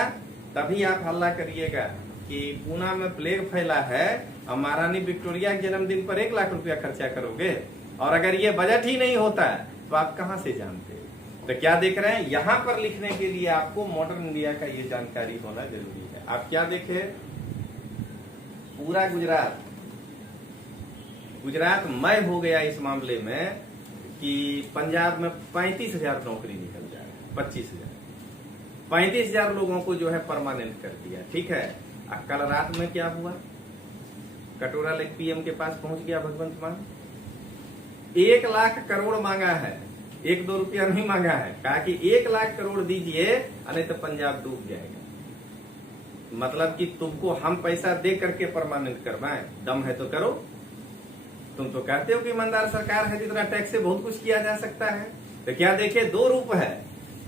तभी आप हल्ला करिएगा कि पूना में प्लेग फैला है और महारानी विक्टोरिया के जन्मदिन पर 1 लाख रुपया खर्चा करोगे। और अगर ये बजट ही नहीं होता तो आप कहां से जानते। तो क्या देख रहे हैं, यहां पर लिखने के लिए आपको मॉडर्न इंडिया का ये जानकारी होना जरूरी है। आप क्या देखें, पूरा गुजरात मय हो गया इस मामले में कि पंजाब में 35,000 नौकरी निकल जाए, 25,000, 35,000 लोगों को जो है परमानेंट कर दिया, ठीक है। कल रात में क्या हुआ, कटोरा लेक पीएम के पास पहुंच गया भगवंत मान, 1 लाख करोड़ मांगा है, 1-2 रुपया नहीं मांगा है, कहा कि 1 लाख करोड़ दीजिए, नहीं तो पंजाब डूब जाएगा। मतलब कि तुमको हम पैसा दे करके परमानेंट करवाएं, दम है तो करो। तुम तो कहते हो कि ईमानदार सरकार है, जितना टैक्स से बहुत कुछ किया जा सकता है। तो क्या देखे, 2 रूप है।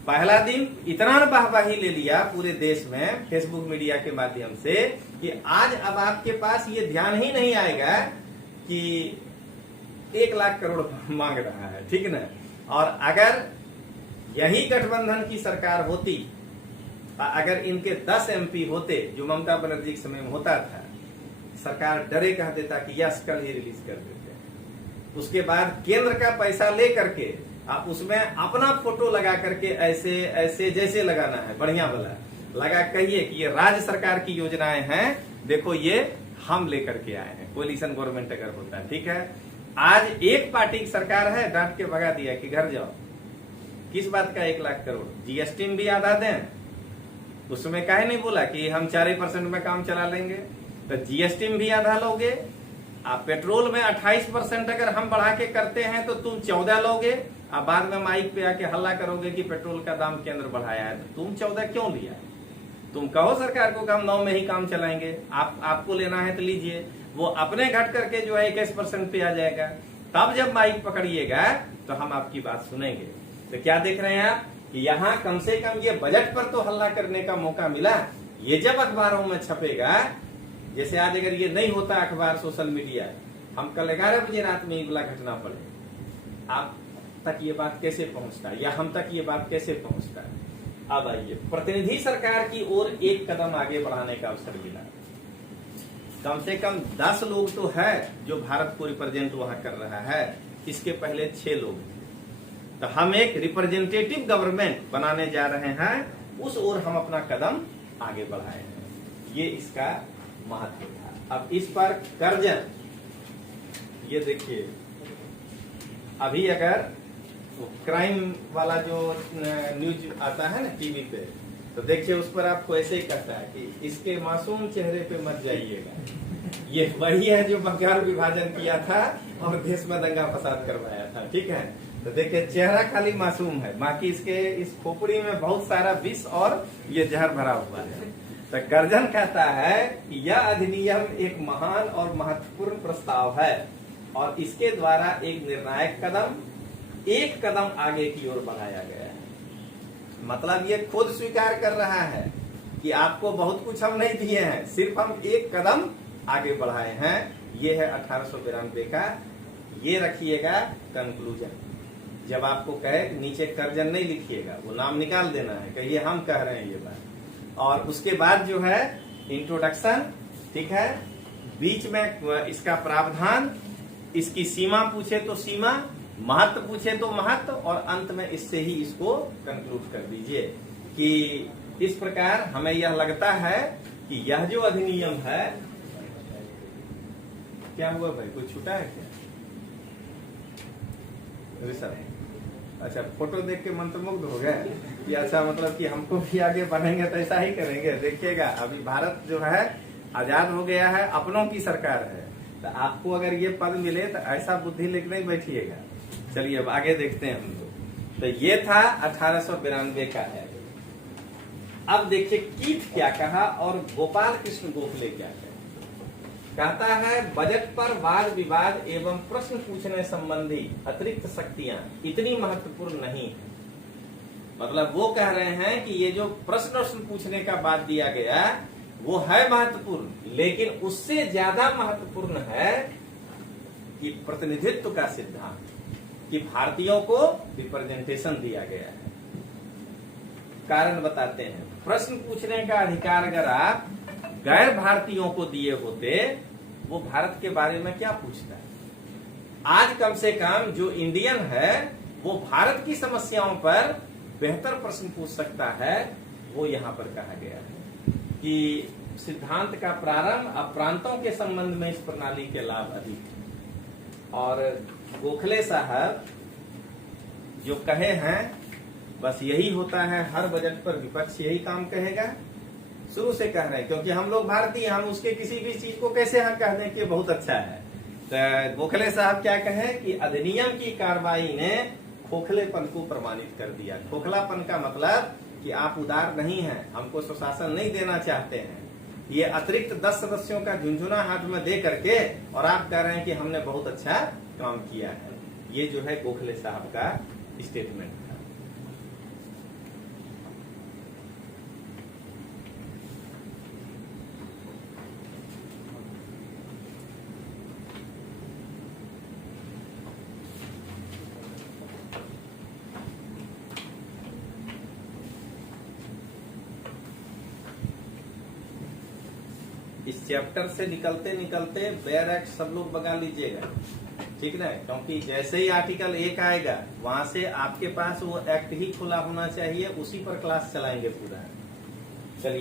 पहला दिन इतना वाहवाही ले लिया पूरे देश में फेसबुक मीडिया के माध्यम से कि आज अब आपके पास ये ध्यान ही नहीं आएगा कि 1 लाख करोड़ मांग रहा है, ठीक है ना। और अगर यही गठबंधन की सरकार होती, अगर इनके 10 एमपी होते जो ममता बनर्जी के समय में होता था, सरकार डरे कह देता कि यस कल ही रिलीज कर देते हैं। उसके बाद केंद्र का पैसा ले करके आप उसमें अपना फोटो लगा करके ऐसे ऐसे जैसे लगाना है, बढ़िया वाला लगा, कहिए कि ये राज्य सरकार की योजनाएं हैं, देखो ये हम लेकर के आए हैं। कोलिशन गवर्नमेंट अगर होता है, ठीक है। आज एक पार्टी की सरकार है, डांट के भगा दिया कि घर जाओ, किस बात का 1 लाख करोड़? जीएसटी में भी आधा दें, उसमें काहे नहीं बोला कि हम 4% में काम चला लेंगे? तो जीएसटी में भी आधा लोगे। आप पेट्रोल में 28% अगर हम बढ़ा के करते हैं तो तुम 14 लोगे। अब बाद में माइक पे आके हल्ला करोगे कि पेट्रोल का दाम केंद्र बढ़ाया है, तो तुम 14 क्यों लिया? तुम कहो सरकार को कि हम 9 में ही काम चलाएंगे, आपको लेना है तो लीजिए। वो अपने घट करके जो है 21% पे आ जाएगा। तब जब माइक पकड़िएगा तो हम आपकी बात सुनेंगे। तो क्या देख रहे हैं आप कि यहाँ कम से कम ये बजट पर तो हल्ला करने का मौका मिला। ये जब अखबारों में छपेगा, जैसे आज अगर ये नहीं होता अखबार, सोशल मीडिया, हम कल 11 बजे रात में ये घटना पड़े, आप तक ये बात कैसे पहुंचता है या हम तक ये बात कैसे पहुंचता है? अब आइए, प्रतिनिधि सरकार की ओर एक कदम आगे बढ़ाने का अवसर मिला। कम से कम 10 लोग तो है जो भारत को रिप्रेजेंट वहां कर रहा है। इसके पहले 6 लोग थे। तो हम एक रिप्रेजेंटेटिव गवर्नमेंट बनाने जा रहे हैं, उस ओर हम अपना कदम आगे बढ़ाए हैं। ये इसका महत्व था। अब इस पर कर्जन, ये देखिए, अभी अगर क्राइम वाला जो न्यूज आता है ना टीवी पे, तो देखिए उस पर आपको ऐसे ही कहता है कि इसके मासूम चेहरे पे मत जाइएगा। ये वही है जो बंगाल विभाजन किया था और देश में दंगा फसाद करवाया था। ठीक है, तो देखिए चेहरा खाली मासूम है, बाकी इसके इस खोपड़ी में बहुत सारा विष और ये जहर भरा हुआ है। तो कर्जन कहता है कि यह अधिनियम एक महान और महत्वपूर्ण प्रस्ताव है और इसके द्वारा एक निर्णायक कदम, एक कदम आगे की ओर बढ़ाया गया है। मतलब ये खुद स्वीकार कर रहा है कि आपको बहुत कुछ हम नहीं दिए हैं, सिर्फ हम एक कदम आगे बढ़ाए हैं। ये है 1892 का। ये रखिएगा कंक्लूजन। जब आपको कहे नीचे कर्जन नहीं लिखिएगा, वो नाम निकाल देना है, कहिए हम कह रहे हैं ये बात। और उसके बाद जो है इंट्रोडक्शन, ठीक है, बीच में इसका प्रावधान, इसकी सीमा पूछे तो सीमा, महत्व पूछे तो महत्व, और अंत में इससे ही इसको कंक्लूड कर दीजिए कि इस प्रकार हमें यह लगता है कि यह जो अधिनियम है, क्या हुआ भाई, कुछ छूटा है क्या? सर अच्छा, फोटो देख के मंत्रमुग्ध हो गए कि अच्छा, मतलब कि हमको भी आगे बढ़ेंगे तो ऐसा ही करेंगे। देखिएगा, अभी भारत जो है आजाद हो गया है, अपनों की सरकार है। तो आपको अगर ये पद मिले तो ऐसा बुद्धि लेके नहीं बैठिएगा। चलिए अब आगे देखते हैं हम लोग। तो ये था 1892 का है। अब देखिए कीट क्या कहा और गोपाल कृष्ण गोखले क्या कहे। कहता है बजट पर वाद विवाद एवं प्रश्न पूछने संबंधी अतिरिक्त शक्तियां इतनी महत्वपूर्ण नहीं है। मतलब वो कह रहे हैं कि ये जो प्रश्न पूछने का बात दिया गया वो है महत्वपूर्ण, लेकिन उससे ज्यादा महत्वपूर्ण है कि प्रतिनिधित्व का सिद्धांत, कि भारतीयों को रिप्रेजेंटेशन दिया गया है। कारण बताते हैं। प्रश्न पूछने का अधिकार अगर आप गैर भारतीयों को दिए होते, वो भारत के बारे में क्या पूछता है? आज कम से कम जो इंडियन है वो भारत की समस्याओं पर बेहतर प्रश्न पूछ सकता है। वो यहाँ पर कहा गया है कि सिद्धांत का प्रारंभ अब प्रांतों के संबंध में इस प्रणाली के लाभ अधिक है। और गोखले साहब जो कहे हैं, बस यही होता है, हर बजट पर विपक्ष यही काम कहेगा। शुरू से कह रहे हैं, क्योंकि हम लोग भारतीय, हम उसके किसी भी चीज को कैसे हम कह दें कि बहुत अच्छा है। तो गोखले साहब क्या कहे कि अधिनियम की कार्रवाई ने खोखलेपन को प्रमाणित कर दिया। खोखलापन का मतलब कि आप उदार नहीं हैं, हमको स्वशासन नहीं देना चाहते हैं। ये अतिरिक्त 10 सदस्यों का झुंझुना हाथ में दे करके और आप कह रहे हैं कि हमने बहुत अच्छा काम किया है। ये जो है गोखले साहब का स्टेटमेंट था। इस चैप्टर से निकलते निकलते बेयर एक्ट सब लोग बगा लीजिएगा, ठीक ना? क्योंकि जैसे ही आर्टिकल 1 आएगा वहां से आपके पास वो एक्ट ही खुला होना चाहिए, उसी पर क्लास चलाएंगे पूरा।